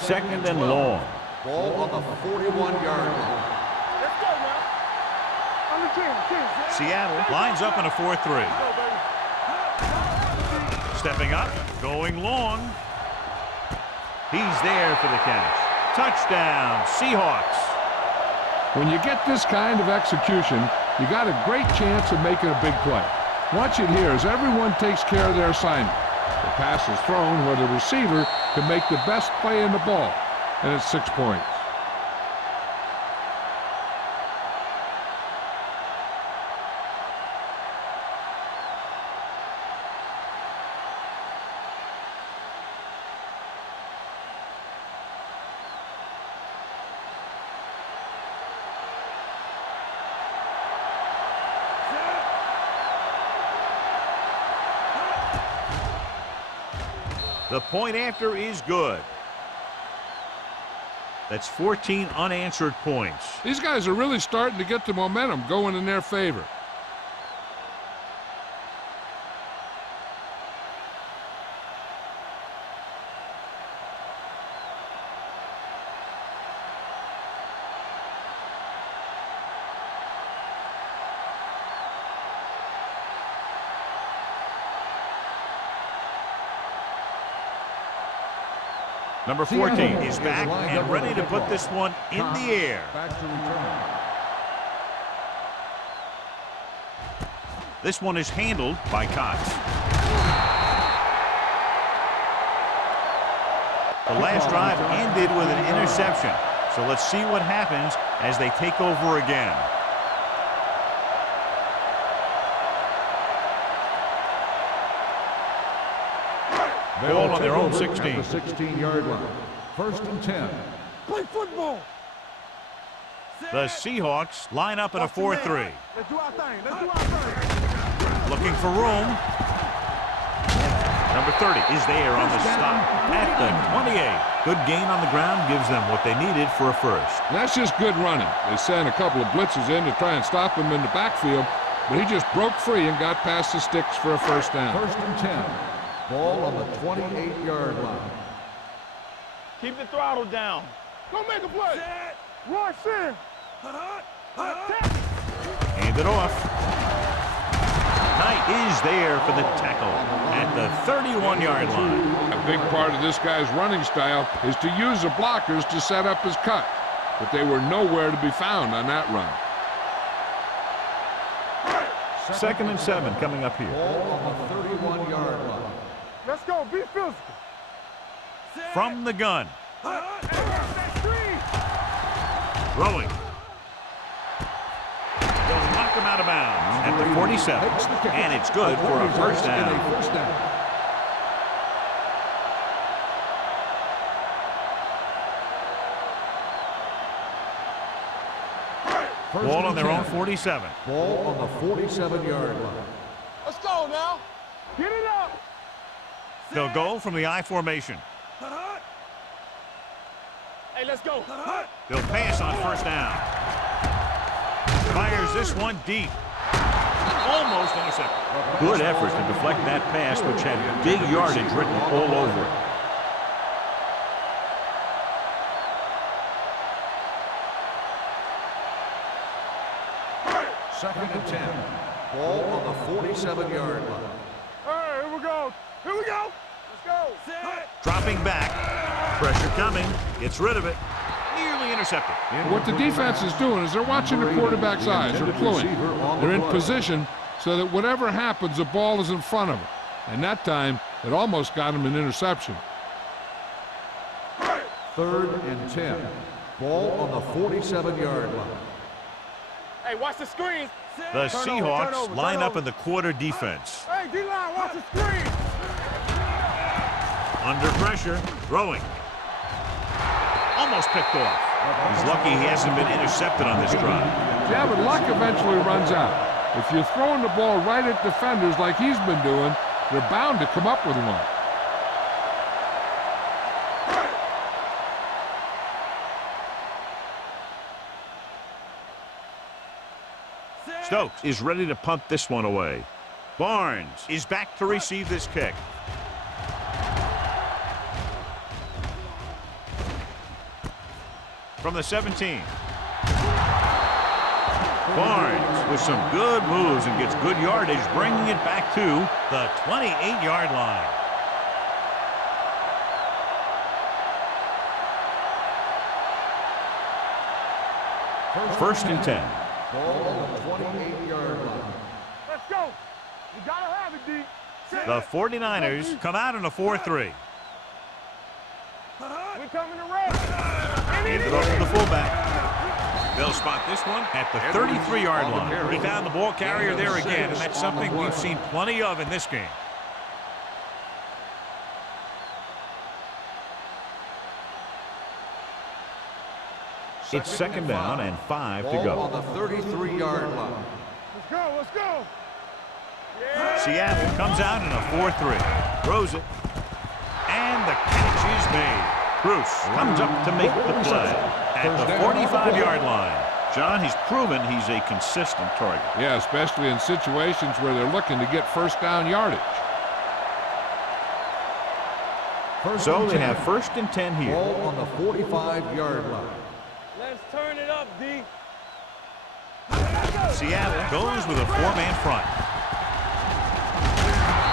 Second and long. Ball on the 41-yard line. Let's go now. On the team. Seattle lines up in a 4-3. Go, baby. Stepping up, going long. He's there for the catch. Touchdown, Seahawks. When you get this kind of execution, you got a great chance of making a big play. Watch it here as everyone takes care of their assignment. The pass is thrown where the receiver can make the best play in the ball, and it's 6 points. The point after is good. That's 14 unanswered points. These guys are really starting to get the momentum going in their favor. Number 14 is back and ready to put this one in the air. Back to return. This one is handled by Cox. The last drive ended with an interception. So let's see what happens as they take over again. Ball on their own 16. At the 16-yard line. First and 10. Play football. The Seahawks line up in a 4-3. Let's do our thing. Let's do our thing. Looking for room. Number 30 is there on the stop at the 28. Good gain on the ground gives them what they needed for a first. That's just good running. They sent a couple of blitzes in to try and stop him in the backfield, but he just broke free and got past the sticks for a first down. First and 10. Ball on the 28-yard line. Keep the throttle down. Go make a play. Rush in. Hand it off. Knight is there for the tackle at the 31-yard line. A big part of this guy's running style is to use the blockers to set up his cut, but they were nowhere to be found on that run. Second and 7 coming up here. Ball on the 31-yard line. Let's go. Be physical. From the gun. Throwing. They'll knock him out of bounds at the 47. And it's good for a first down. Ball on their own 47. Ball on the 47-yard line. Let's go now. Get it up. They'll go from the I formation. Hey, let's go. They'll pass on first down. Fires this one deep. Almost intercepted. Good effort to deflect that pass, which had big yardage written all over it. Second and 10. Ball on the 47-yard line. All right, here we go. Here we go. Let's go. Dropping back. Pressure coming. Gets rid of it. Nearly intercepted. What the defense is doing is they're watching the quarterback's eyes. They're cluing. They're in position so that whatever happens, the ball is in front of them. And that time, it almost got him an interception. Third and 10. Ball on the 47-yard line. Hey, watch the screen. The Seahawks turn over, line turn up over. in the quarter defense. Hey, D-line, watch the screen. Under pressure. Throwing. Almost picked off. He's lucky he hasn't been intercepted on this drive. Yeah, but luck eventually runs out. If you're throwing the ball right at defenders like he's been doing, they're bound to come up with one. Stokes is ready to punt this one away. Barnes is back to receive this kick. From the 17. Barnes with some good moves and gets good yardage, bringing it back to the 28-yard line. First and 10. Ball on the 28-yard line. Let's go. You got to have it, D. The 49ers come out in a 4-3. We coming to rest. Hand it off to the fullback. They'll spot this one at the 33-yard line. He found the ball carrier there again, and that's something we've seen plenty of in this game. It's second down and 5 to Ball go. on the 33-yard line. Let's go. Let's go. Seattle comes out in a 4-3. Throws it. And the catch is made. Bruce comes up to make the play at the 45-yard line. John, he's proven he's a consistent target. Yeah, especially in situations where they're looking to get first down yardage. So they have first and 10 here. Ball on the 45-yard line. Let's turn it up, D. Seattle goes with a 4-man front.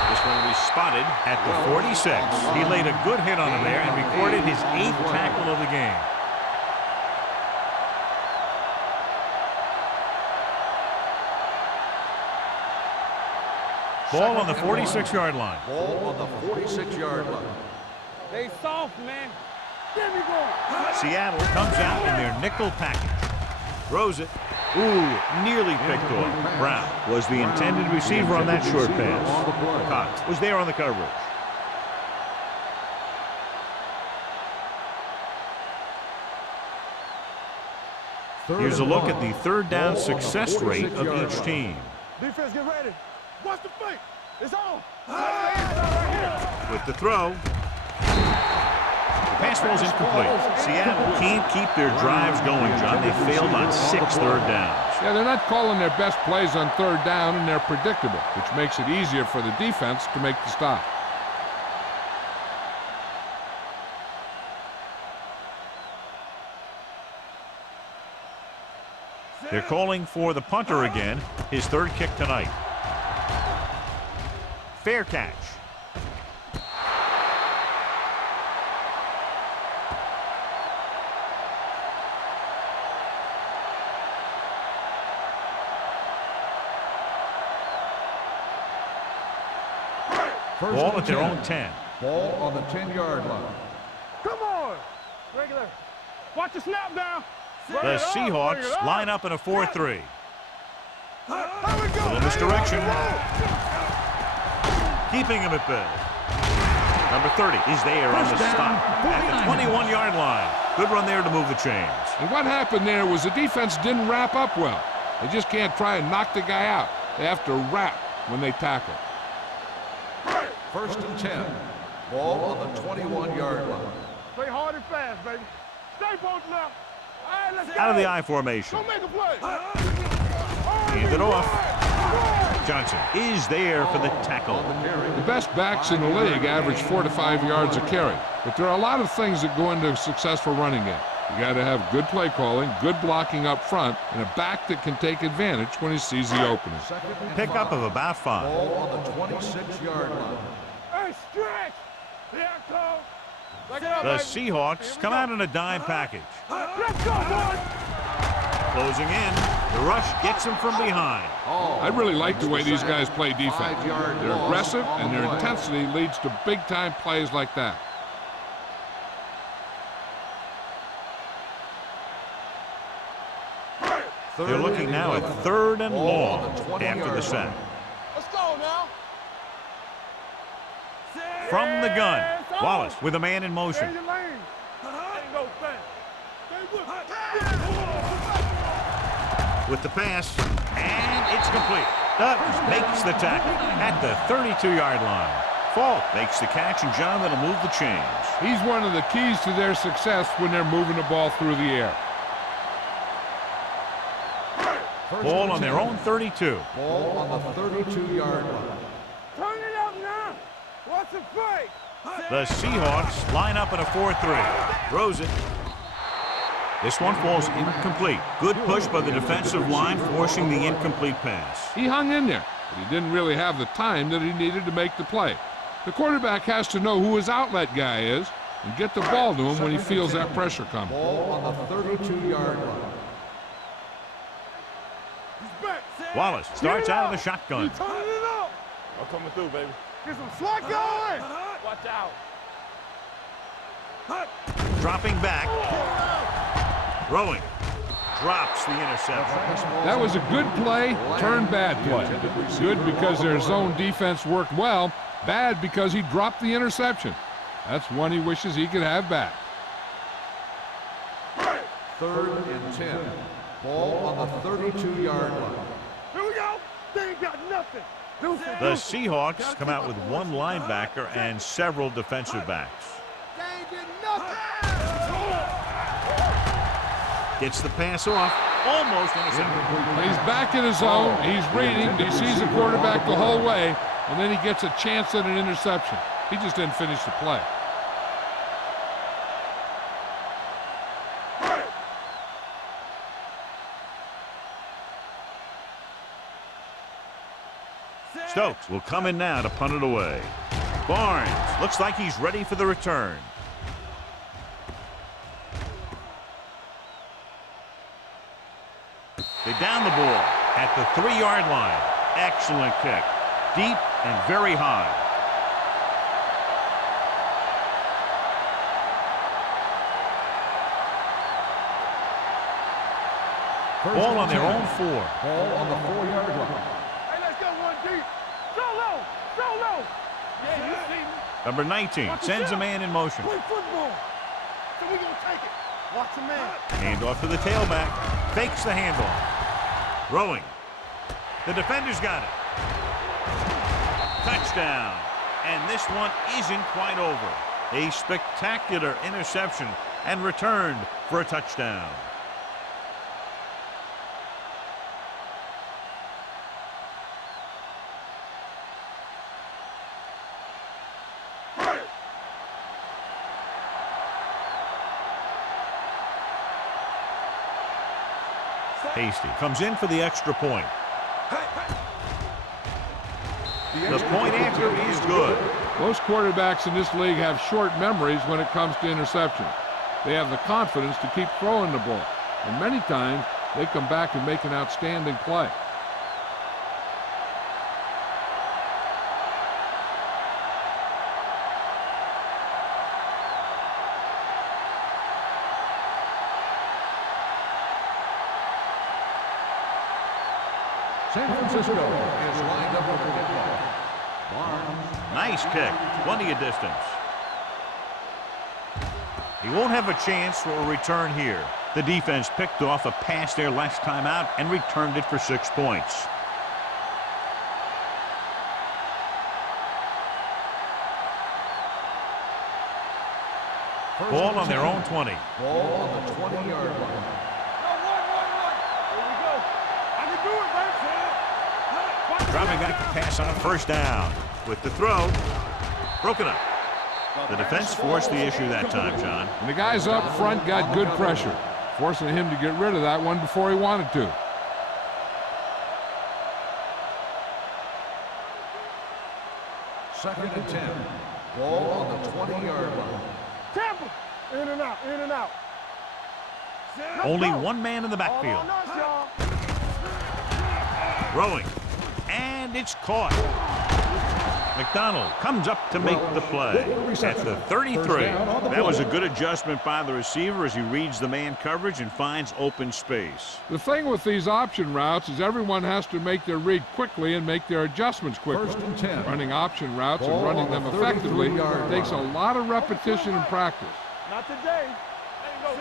This going to be spotted at the 46. He laid a good hit on him there and recorded his 8th tackle of the game. Ball on the 46-yard line. Ball on the 46-yard line. They soft, man. Give me going. Seattle comes out in their nickel package. Throws it. Ooh, nearly picked off. Brown was the intended receiver on that short pass. Cox was there on the coverage. Here's a look at the third down success rate of each team. Defense, get ready. Watch the fake. It's on. With the throw. The pass ball's incomplete. Seattle can't keep their drives going, John. They failed on 6 third downs. Yeah, they're not calling their best plays on third down, and they're predictable, which makes it easier for the defense to make the stop. They're calling for the punter again, his third kick tonight. Fair catch. Ball at their own 10. Ball on the 10-yard line. Come on. Regular. Watch the snap down. The Seahawks line up in a 4-3. Little misdirection. Keeping him at bay. Number 30 is there on the stop at the 21-yard line. Good run there to move the chains. And what happened there was the defense didn't wrap up well. They just can't try and knock the guy out. They have to wrap when they tackle. First and 10. Ball on the 21-yard line. Play hard and fast, baby. Stay posted now. All right, let's go. Out of the I formation. Go make a play. Hand it off. Johnson is there for the tackle. The best backs in the league average 4 to 5 yards a carry. But there are a lot of things that go into a successful running game. You got to have good play calling, good blocking up front, and a back that can take advantage when he sees the opening. Pickup of about 5. Ball on the 26-yard line. Hey, stretch. Here I come. Back it up, The baby. Seahawks come out in a dime package. Let's go, boys. Closing in. The rush gets him from behind. I really like the way these guys play defense. They're aggressive, and their intensity leads to big-time plays like that. They're looking now at 3rd and long after the sack. Let's go now. From the gun, Wallace with a man in Stay motion. in your lane. Ain't no thing. Stay with With the pass, and it's complete. Douglas makes the tackle at the 32-yard line. Falk makes the catch, and John, that'll move the chains. He's one of the keys to their success when they're moving the ball through the air. Ball on their own 32. Ball on the 32-yard line. Turn it up now. What's the fake? The Seahawks line up in a 4-3. Throws it. This one falls incomplete. Good push by the defensive line, forcing the incomplete pass. He hung in there, but he didn't really have the time that he needed to make the play. The quarterback has to know who his outlet guy is and get the ball to him when he feels that pressure coming. Ball on the 32-yard line. Wallace starts out of the shotgun. Turn it up. I'm coming through, baby. Get some slack going. Watch out. Dropping back. Throwing. Drops the interception. That was a good play, turned bad play. Good because their zone defense worked well, bad because he dropped the interception. That's one he wishes he could have back. 3rd and 10. Ball on the 32-yard line. Here we go. They ain't got nothing. The Seahawks come out with one linebacker and several defensive backs. They ain't getting nothing. Gets the pass off. Almost intercepted. He's back in his zone. He's reading. He sees the quarterback the whole way, and then he gets a chance at an interception. He just didn't finish the play. Stokes will come in now to punt it away. Barnes looks like he's ready for the return. They down the ball at the 3-yard line. Excellent kick. Deep and very high. Ball on their own 4. Ball on the 4-yard line. Hey, let's go one deep. Solo! Solo! Yeah, you see me. Number 19 sends a man in motion. Play football. So we gonna take it. Watch the man. Handoff to the tailback. Fakes the handoff. Throwing. The defender's got it. Touchdown. And this one isn't quite over. A spectacular interception and returned for a touchdown. Hasty comes in for the extra point. The point after is good. Most quarterbacks in this league have short memories when it comes to interception. They have the confidence to keep throwing the ball, and many times they come back and make an outstanding play. San Francisco is lined up for the kickoff. Barnes. Nice kick. Plenty of distance. He won't have a chance for a return here. The defense picked off a pass their last time out and returned it for 6 points. Ball on their own 20. Ball on the 20-yard line. Driving back to pass on a first down. With the throw, broken up. The defense forced the issue that time, John. And the guys up front got good pressure, forcing him to get rid of that one before he wanted to. Second and 10. Ball on the 20-yard line. Tampa! In and out, in and out. Only one man in the backfield. Throwing. And it's caught. McDonald comes up to make the play at the 33. That was a good adjustment by the receiver as he reads the man coverage and finds open space. The thing with these option routes is everyone has to make their read quickly and make their adjustments quickly. First and 10. Running option routes and running them effectively takes a lot of repetition and practice. Not today.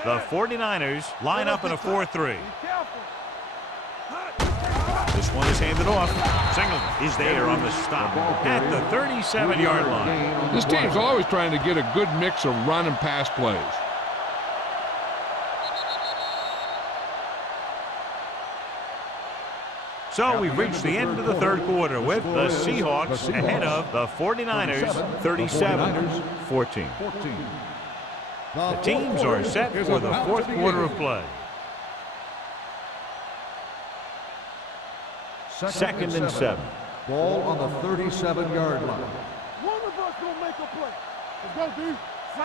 The 49ers line up in a 4-3. This one is handed off. Singleton is there on the stop at the 37-yard line. This team's always trying to get a good mix of run and pass plays. So we've reached the end of the third quarter with the Seahawks ahead of the 49ers 37-14. The teams are set for the fourth quarter of play. Second and 7. Ball on the 37-yard line. One of us gonna make a play. Let's go, D.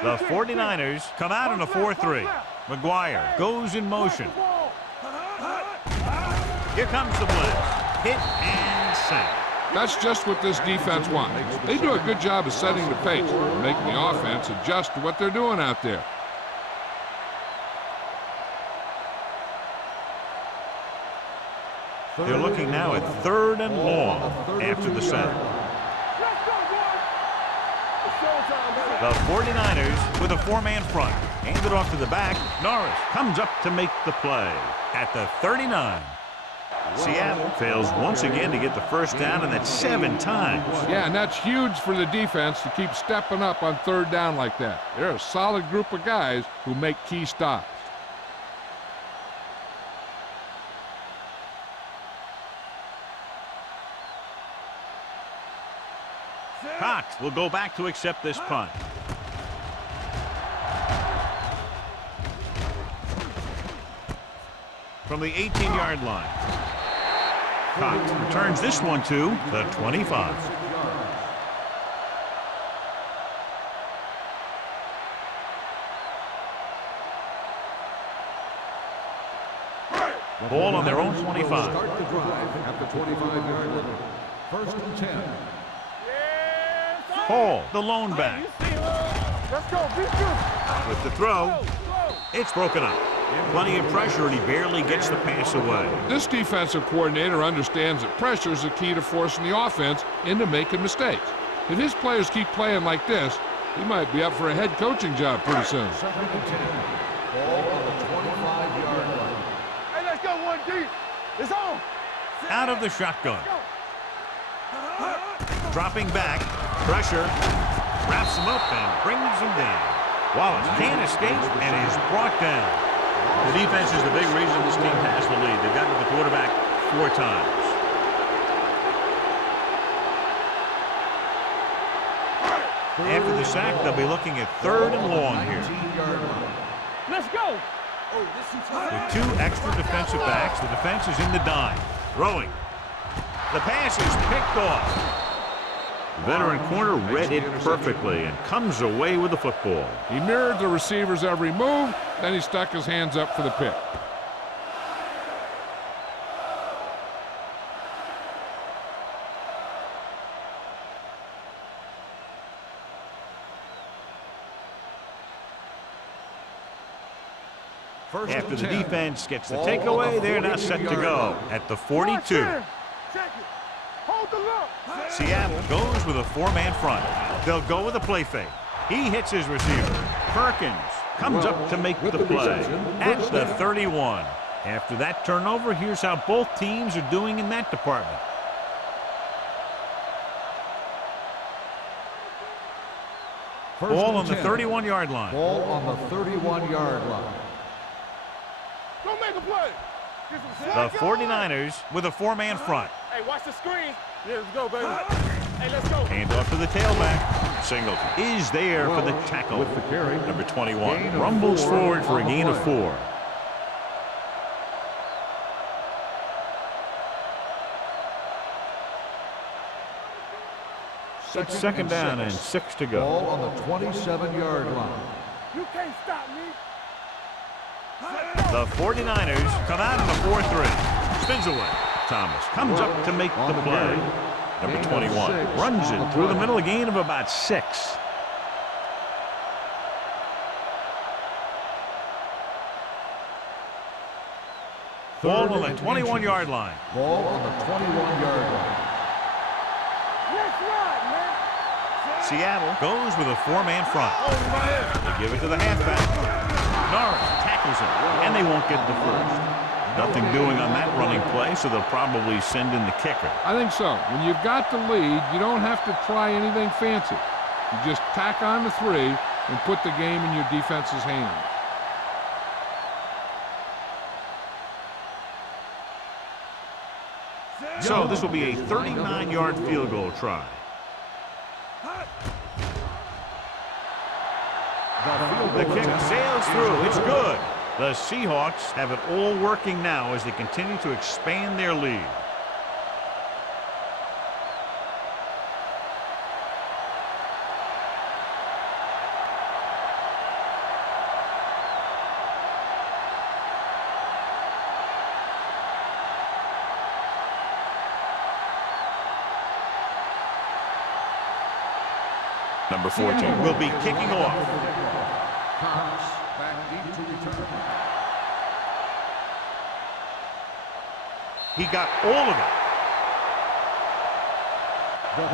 The 49ers come out in a 4-3. McGuire goes in motion. Here comes the blitz. Hit and sack. That's just what this defense wants. They do a good job of setting the pace, making the offense adjust to what they're doing out there. They're looking now at 3rd and long after the sack. The 49ers with a 4-man front. Handed off to the back. Norris comes up to make the play at the 39. Seattle fails once again to get the first down, and that's 7 times. Yeah, and that's huge for the defense to keep stepping up on 3rd down like that. They're a solid group of guys who make key stops. Cox will go back to accept this punt. From the 18-yard line. Cox returns this one to the 25. Ball on their own 25. Start the drive at the 25-yard line. First and 10. Hall, the lone back. Let's go, beat you. With the throw, it's broken up. Plenty of pressure, and he barely gets the pass away. This defensive coordinator understands that pressure is the key to forcing the offense into making mistakes. If his players keep playing like this, he might be up for a head coaching job pretty soon. Second and 10. Ball on the 25-yard line. Hey, let's go, one deep. It's on. Out of the shotgun. Dropping back, pressure, wraps him up and brings him down. Wallace can't escape and is brought down. The defense is the big reason this team has the lead. They've gotten to the quarterback 4 times. After the sack, they'll be looking at 3rd and long here. Let's go. With 2 extra defensive backs, the defense is in the dime. Throwing. The pass is picked off. The veteran corner read it perfectly and comes away with the football. He mirrored the receiver's every move, then he stuck his hands up for the pick. After the defense gets the takeaway, they're now set to go at the 42. Check it. Hold the look. Seattle goes with a 4-man front. They'll go with a play fake. He hits his receiver. Perkins comes up to make the play at the 31. After that turnover, here's how both teams are doing in that department. Ball on the 31-yard line. Ball on the 31-yard line. Go make a play. The 49ers with a 4-man front. Hey, watch the screen. Yeah, let's go, baby. Hey, let's go. Hand off to the tailback. Singleton is there for the tackle. With the carry. Number 21 Gain of rumbles 4 forward for a on the gain of play. 4. It's second down and 6 to go. Ball on the 27-yard line. You can't stop me. The 49ers come out in the 4-3. Spins away. Thomas comes up to make the play. Number 21 runs it through the middle, a gain of about 6. Ball on the 21-yard line. Ball on the 21-yard line. Let's ride, man. Seattle goes with a 4-man front. They give it to the halfback. Norris tackles him, and they won't get the first. Nothing doing on that running play, so they'll probably send in the kicker. I think so. When you've got the lead, you don't have to try anything fancy. You just tack on the 3 and put the game in your defense's hands. So this will be a 39-yard field goal try. The kick sails through. It's good. The Seahawks have it all working now as they continue to expand their lead. Number 14 will be kicking off. Cox back deep to return. He got all of it.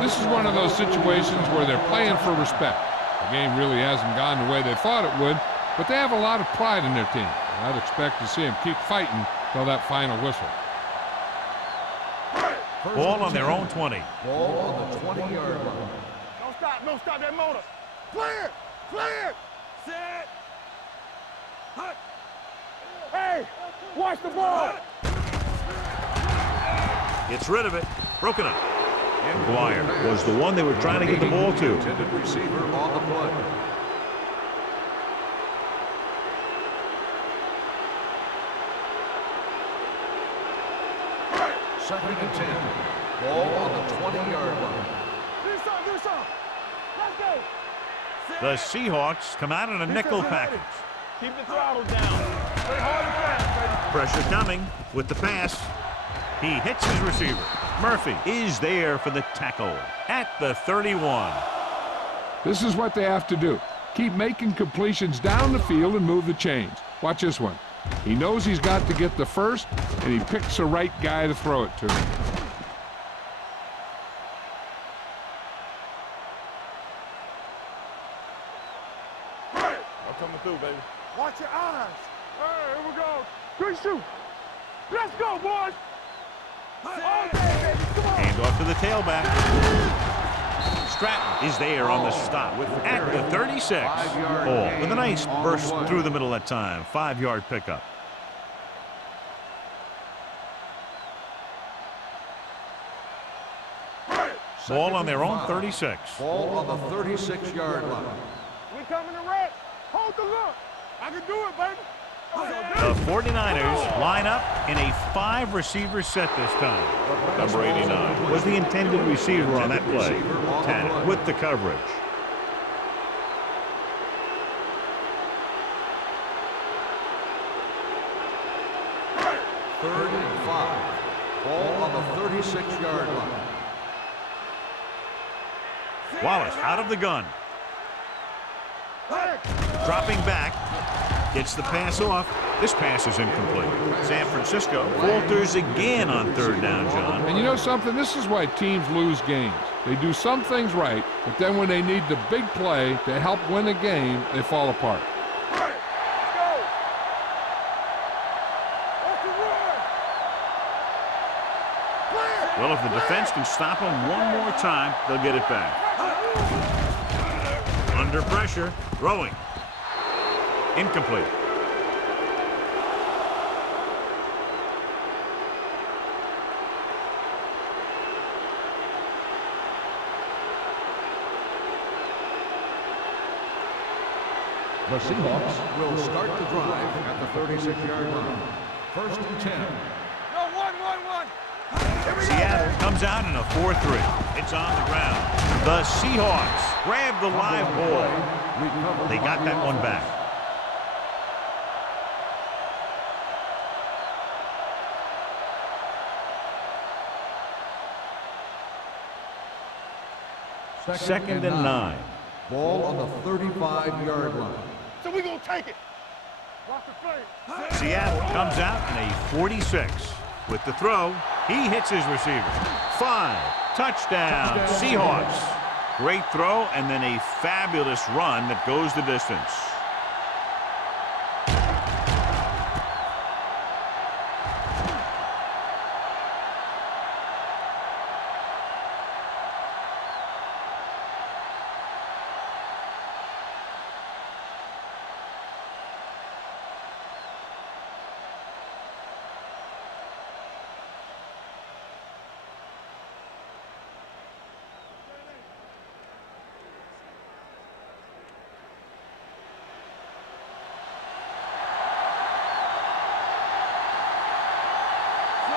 This is one of those situations where they're playing for respect. The game really hasn't gone the way they thought it would, but they have a lot of pride in their team. I'd expect to see them keep fighting till that final whistle. Ball on their own 20. Ball on the 20-yard line. Don't stop that motor. Clear, clear. Set. Hut. Hey, watch the ball. Gets rid of it. Broken up. McGuire was the one they were trying to get the ball to. Intended receiver on the play. Second and 10. Ball on the 20-yard line. Do some. Let's go. The Seahawks come out in a nickel package. Keep the throttle down. Play hard and fast, baby. Pressure coming with the pass. He hits his receiver. Murphy is there for the tackle at the 31. This is what they have to do. Keep making completions down the field and move the chains. Watch this one. He knows he's got to get the first, and he picks the right guy to throw it to. I'm coming through, baby. Watch your eyes. Hey, here we go. Good shoot. Let's go, boys. All day, baby. Come on. Hand off to the tailback. Stratton is there on the stop at the 36. Ball with a nice burst through the middle that time. 5-yard pickup. Ball on their own 36. Ball on the 36-yard line. We coming to wreck. Hold the look. I can do it, baby. The 49ers line up in a 5-receiver set this time. Number 89 was the intended receiver on that play. Tanner with the coverage. Third and 5. Ball on the 36-yard line. Wallace out of the gun. Dropping back. Gets the pass off. This pass is incomplete. San Francisco falters again on third down, John. And you know something? This is why teams lose games. They do some things right, but then when they need the big play to help win a game, they fall apart. Well, if the defense can stop him one more time, they'll get it back. Under pressure, throwing. Incomplete. The Seahawks will start the drive at the 36-yard line. First and 10. Yo, one. Seattle comes out in a 4-3. It's on the ground. The Seahawks grab the live ball. They got that one back. Second and 9. Ball on the 35-yard line. So we gonna take it. Watch the play. Seattle comes out in a 46. With the throw, he hits his receiver. 5. Touchdown, Seahawks. Great throw and then a fabulous run that goes the distance.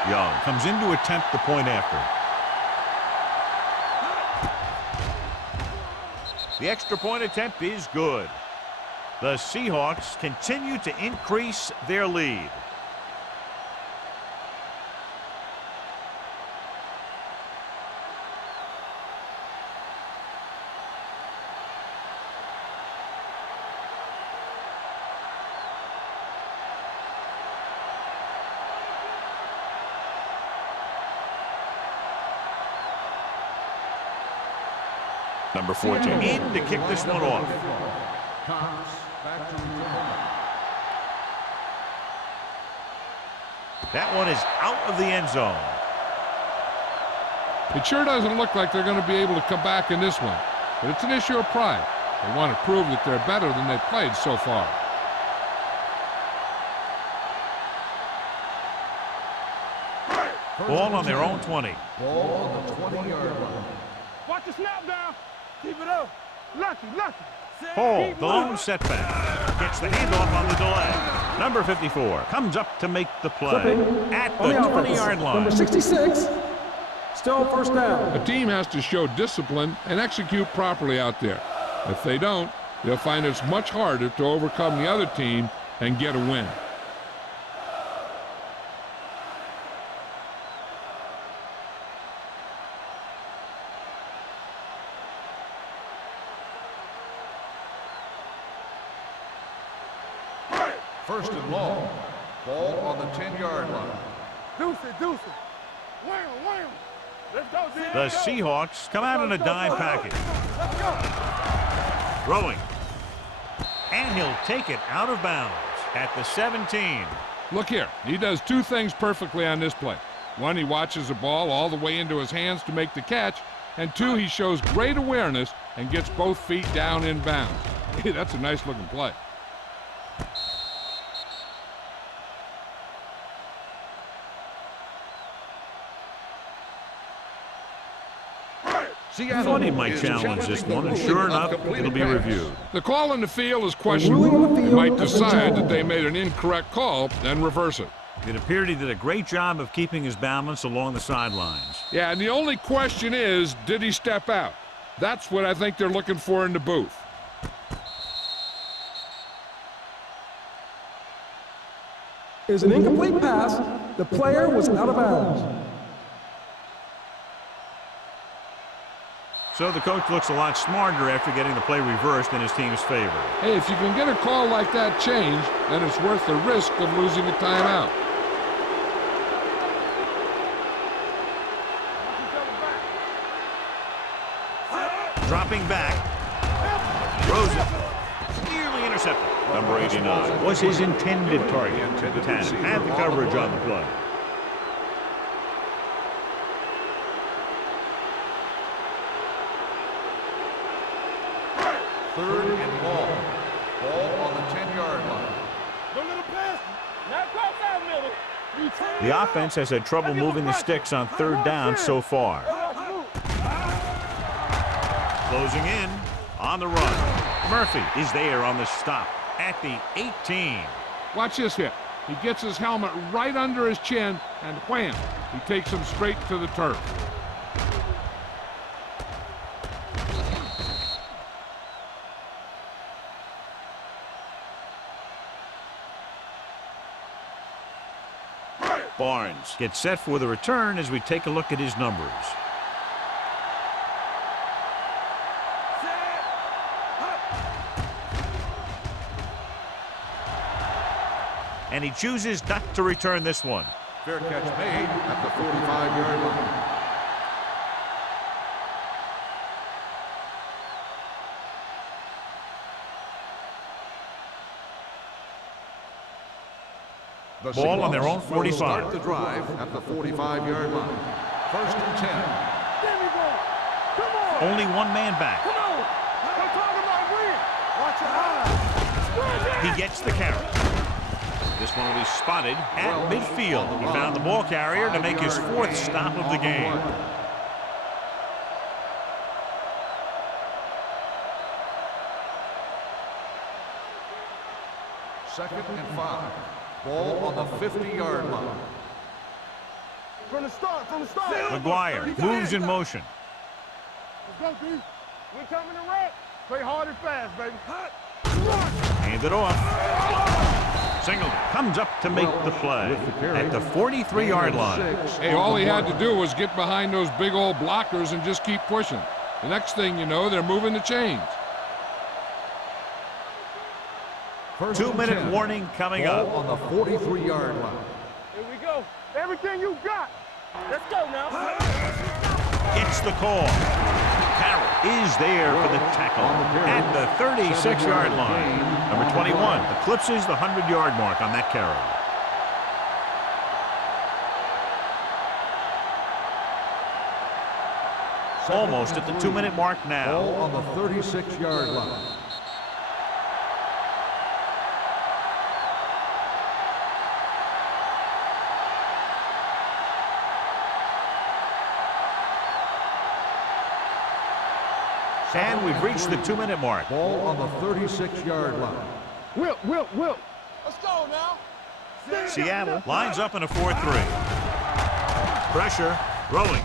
Young comes in to attempt the point after. The extra point attempt is good. The Seahawks continue to increase their lead. Number 14 in to kick this one off. That one is out of the end zone. It sure doesn't look like they're going to be able to come back in this one, but it's an issue of pride. They want to prove that they're better than they've played so far. Ball on their own 20. Ball on the 20-yard line. Watch the snap down. Keep it up. Lucky. Hold the lone setback. Gets the handoff on the delay. Number 54 comes up to make the play Flipping at on the the offense. 20-yard line. Number 66. Still first down. A team has to show discipline and execute properly out there. If they don't, they'll find it's much harder to overcome the other team and get a win. First and long. Ball on the 10-yard line. Deuce it, deuce it. Wham, wham. Let's go, Z. The Seahawks come out in a dime package. Let's go. Throwing. And he'll take it out of bounds at the 17. Look here, he does two things perfectly on this play. One, he watches the ball all the way into his hands to make the catch, and two, he shows great awareness and gets both feet down in bounds. Hey, that's a nice looking play. Thought he might challenge this one, and sure enough, it'll be reviewed. The call in the field is questionable. He might decide that they made an incorrect call and reverse it. It appeared he did a great job of keeping his balance along the sidelines. Yeah, and the only question is, did he step out? That's what I think they're looking for in the booth. Is an incomplete pass. The player was out of bounds. So the coach looks a lot smarter after getting the play reversed in his team's favor. Hey, if you can get a call like that changed, then it's worth the risk of losing a timeout. Dropping back. Throws it. Nearly intercepted. Number 89 was his intended target. Tanner had the coverage on the play. Third and long. Ball on the 10-yard line. Go little pass. Now cross that middle. The offense has had trouble moving the sticks on third down so far. Closing in on the run. Murphy is there on the stop at the 18. Watch this hit. He gets his helmet right under his chin, and wham, he takes him straight to the turf. Barnes gets set for the return as we take a look at his numbers. And he chooses not to return this one. Fair catch made at the 45-yard line. The Ball on their own Seahawks 45. will start the drive at the 45-yard line. First and 10. There we go. Come on. Only one man back. Come on. I'm talking about win. Watch your eyes. He gets the carry. This one will be spotted at midfield. He found the ball carrier to make his fourth stop of the game. Second and 5. Ball on the 50-yard line. From the start, from the start. McGuire moves in motion. Let's go, D. We coming to wreck. Play hard and fast, baby. Hand it off. Singleton comes up to make the play at the 43-yard line. Hey, all he had to do was get behind those big old blockers and just keep pushing. The next thing you know, they're moving the chains. 2-minute warning coming up. On the 43-yard line. Here we go. Everything you got. Let's go now. It's the call. Carroll is there for the tackle at the 36-yard line. Number 21 eclipses the 100-yard mark on that carry. Almost at the 2-minute mark now. Ball on the 36-yard line. And we've reached the 2-minute mark. Ball on the 36-yard line. Wilt. Let's go now. Seattle lines up in a 4-3. Pressure, rolling.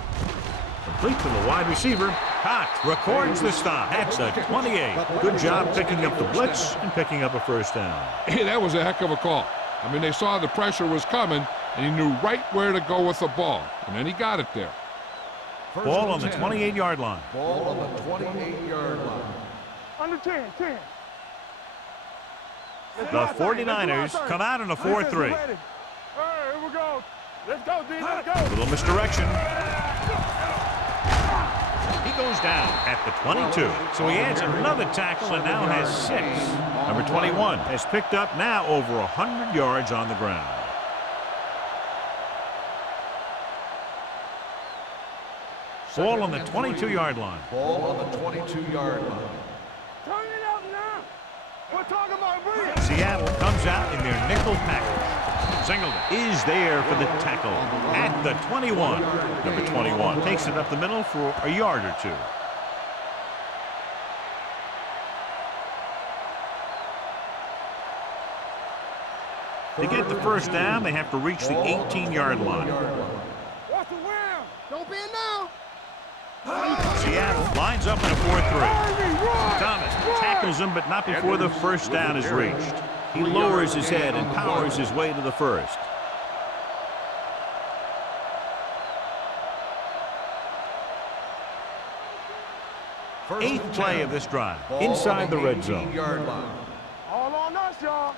Complete to the wide receiver. Cox records the stop at the 28. Good job picking up the blitz and picking up a first down. Hey, that was a heck of a call. I mean, they saw the pressure was coming, and he knew right where to go with the ball, and then he got it there. Ball on the 28-yard line. Ball on the 28-yard line. Under 10, 10. The 49ers come out in a 4-3. All right, here we go. Let's go, D. Let's go. Little misdirection. He goes down at the 22. So he adds another tackle and now has 6. Number 21 has picked up now over 100 yards on the ground. Ball on the 22-yard line. Ball on the 22-yard line. Turn it up now. We're talking about breathe. Seattle comes out in their nickel package. Singleton is there for the tackle at the 21. Number 21 takes it up the middle for a yard or 2. To get the first down, they have to reach the 18-yard line. Watch the wham. Don't be now. Seattle lines up in a 4-3. Thomas tackles him, but not before the first down is reached. He lowers his head and powers his way to the first. Eighth play of this drive, inside the red zone. All on us, y'all.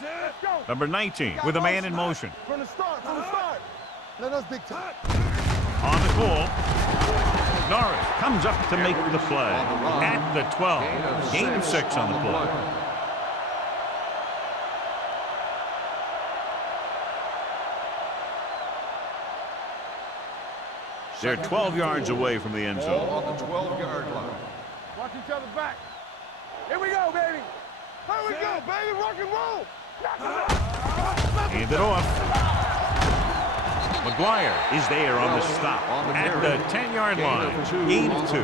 Let's go. Number 19 with a man in motion. From the start, from the start. Let us big time. On the call, Norris comes up to make the play at the 12. Gain of 6 on the play. They're 12 yards away from the end zone. On the 12-yard line. Watch each other back. Here we go, baby. Here we go, baby. Rock and roll. Hand it off. McGuire is there on the stop at the 10-yard line. Gain of 2.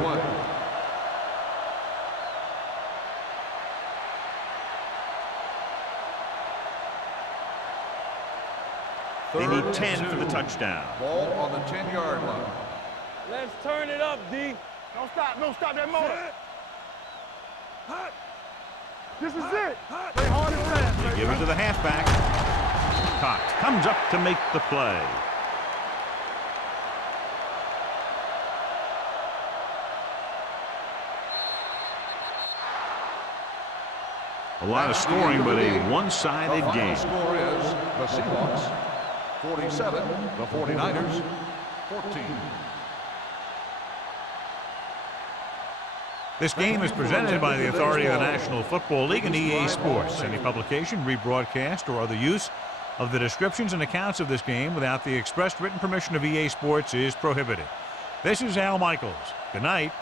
They need 10 for the touchdown. Ball on the 10-yard line. Let's turn it up, D. Don't stop that motor. This is it. Play hard and fast. They give it to the halfback. Cox comes up to make the play. A lot of scoring, but a one-sided The final game. score is the Seahawks 47, the 49ers 14. This game is presented by the authority of the National Football League and EA Sports. Any publication, rebroadcast, or other use of the descriptions and accounts of this game without the expressed written permission of EA Sports is prohibited. This is Al Michaels. Good night.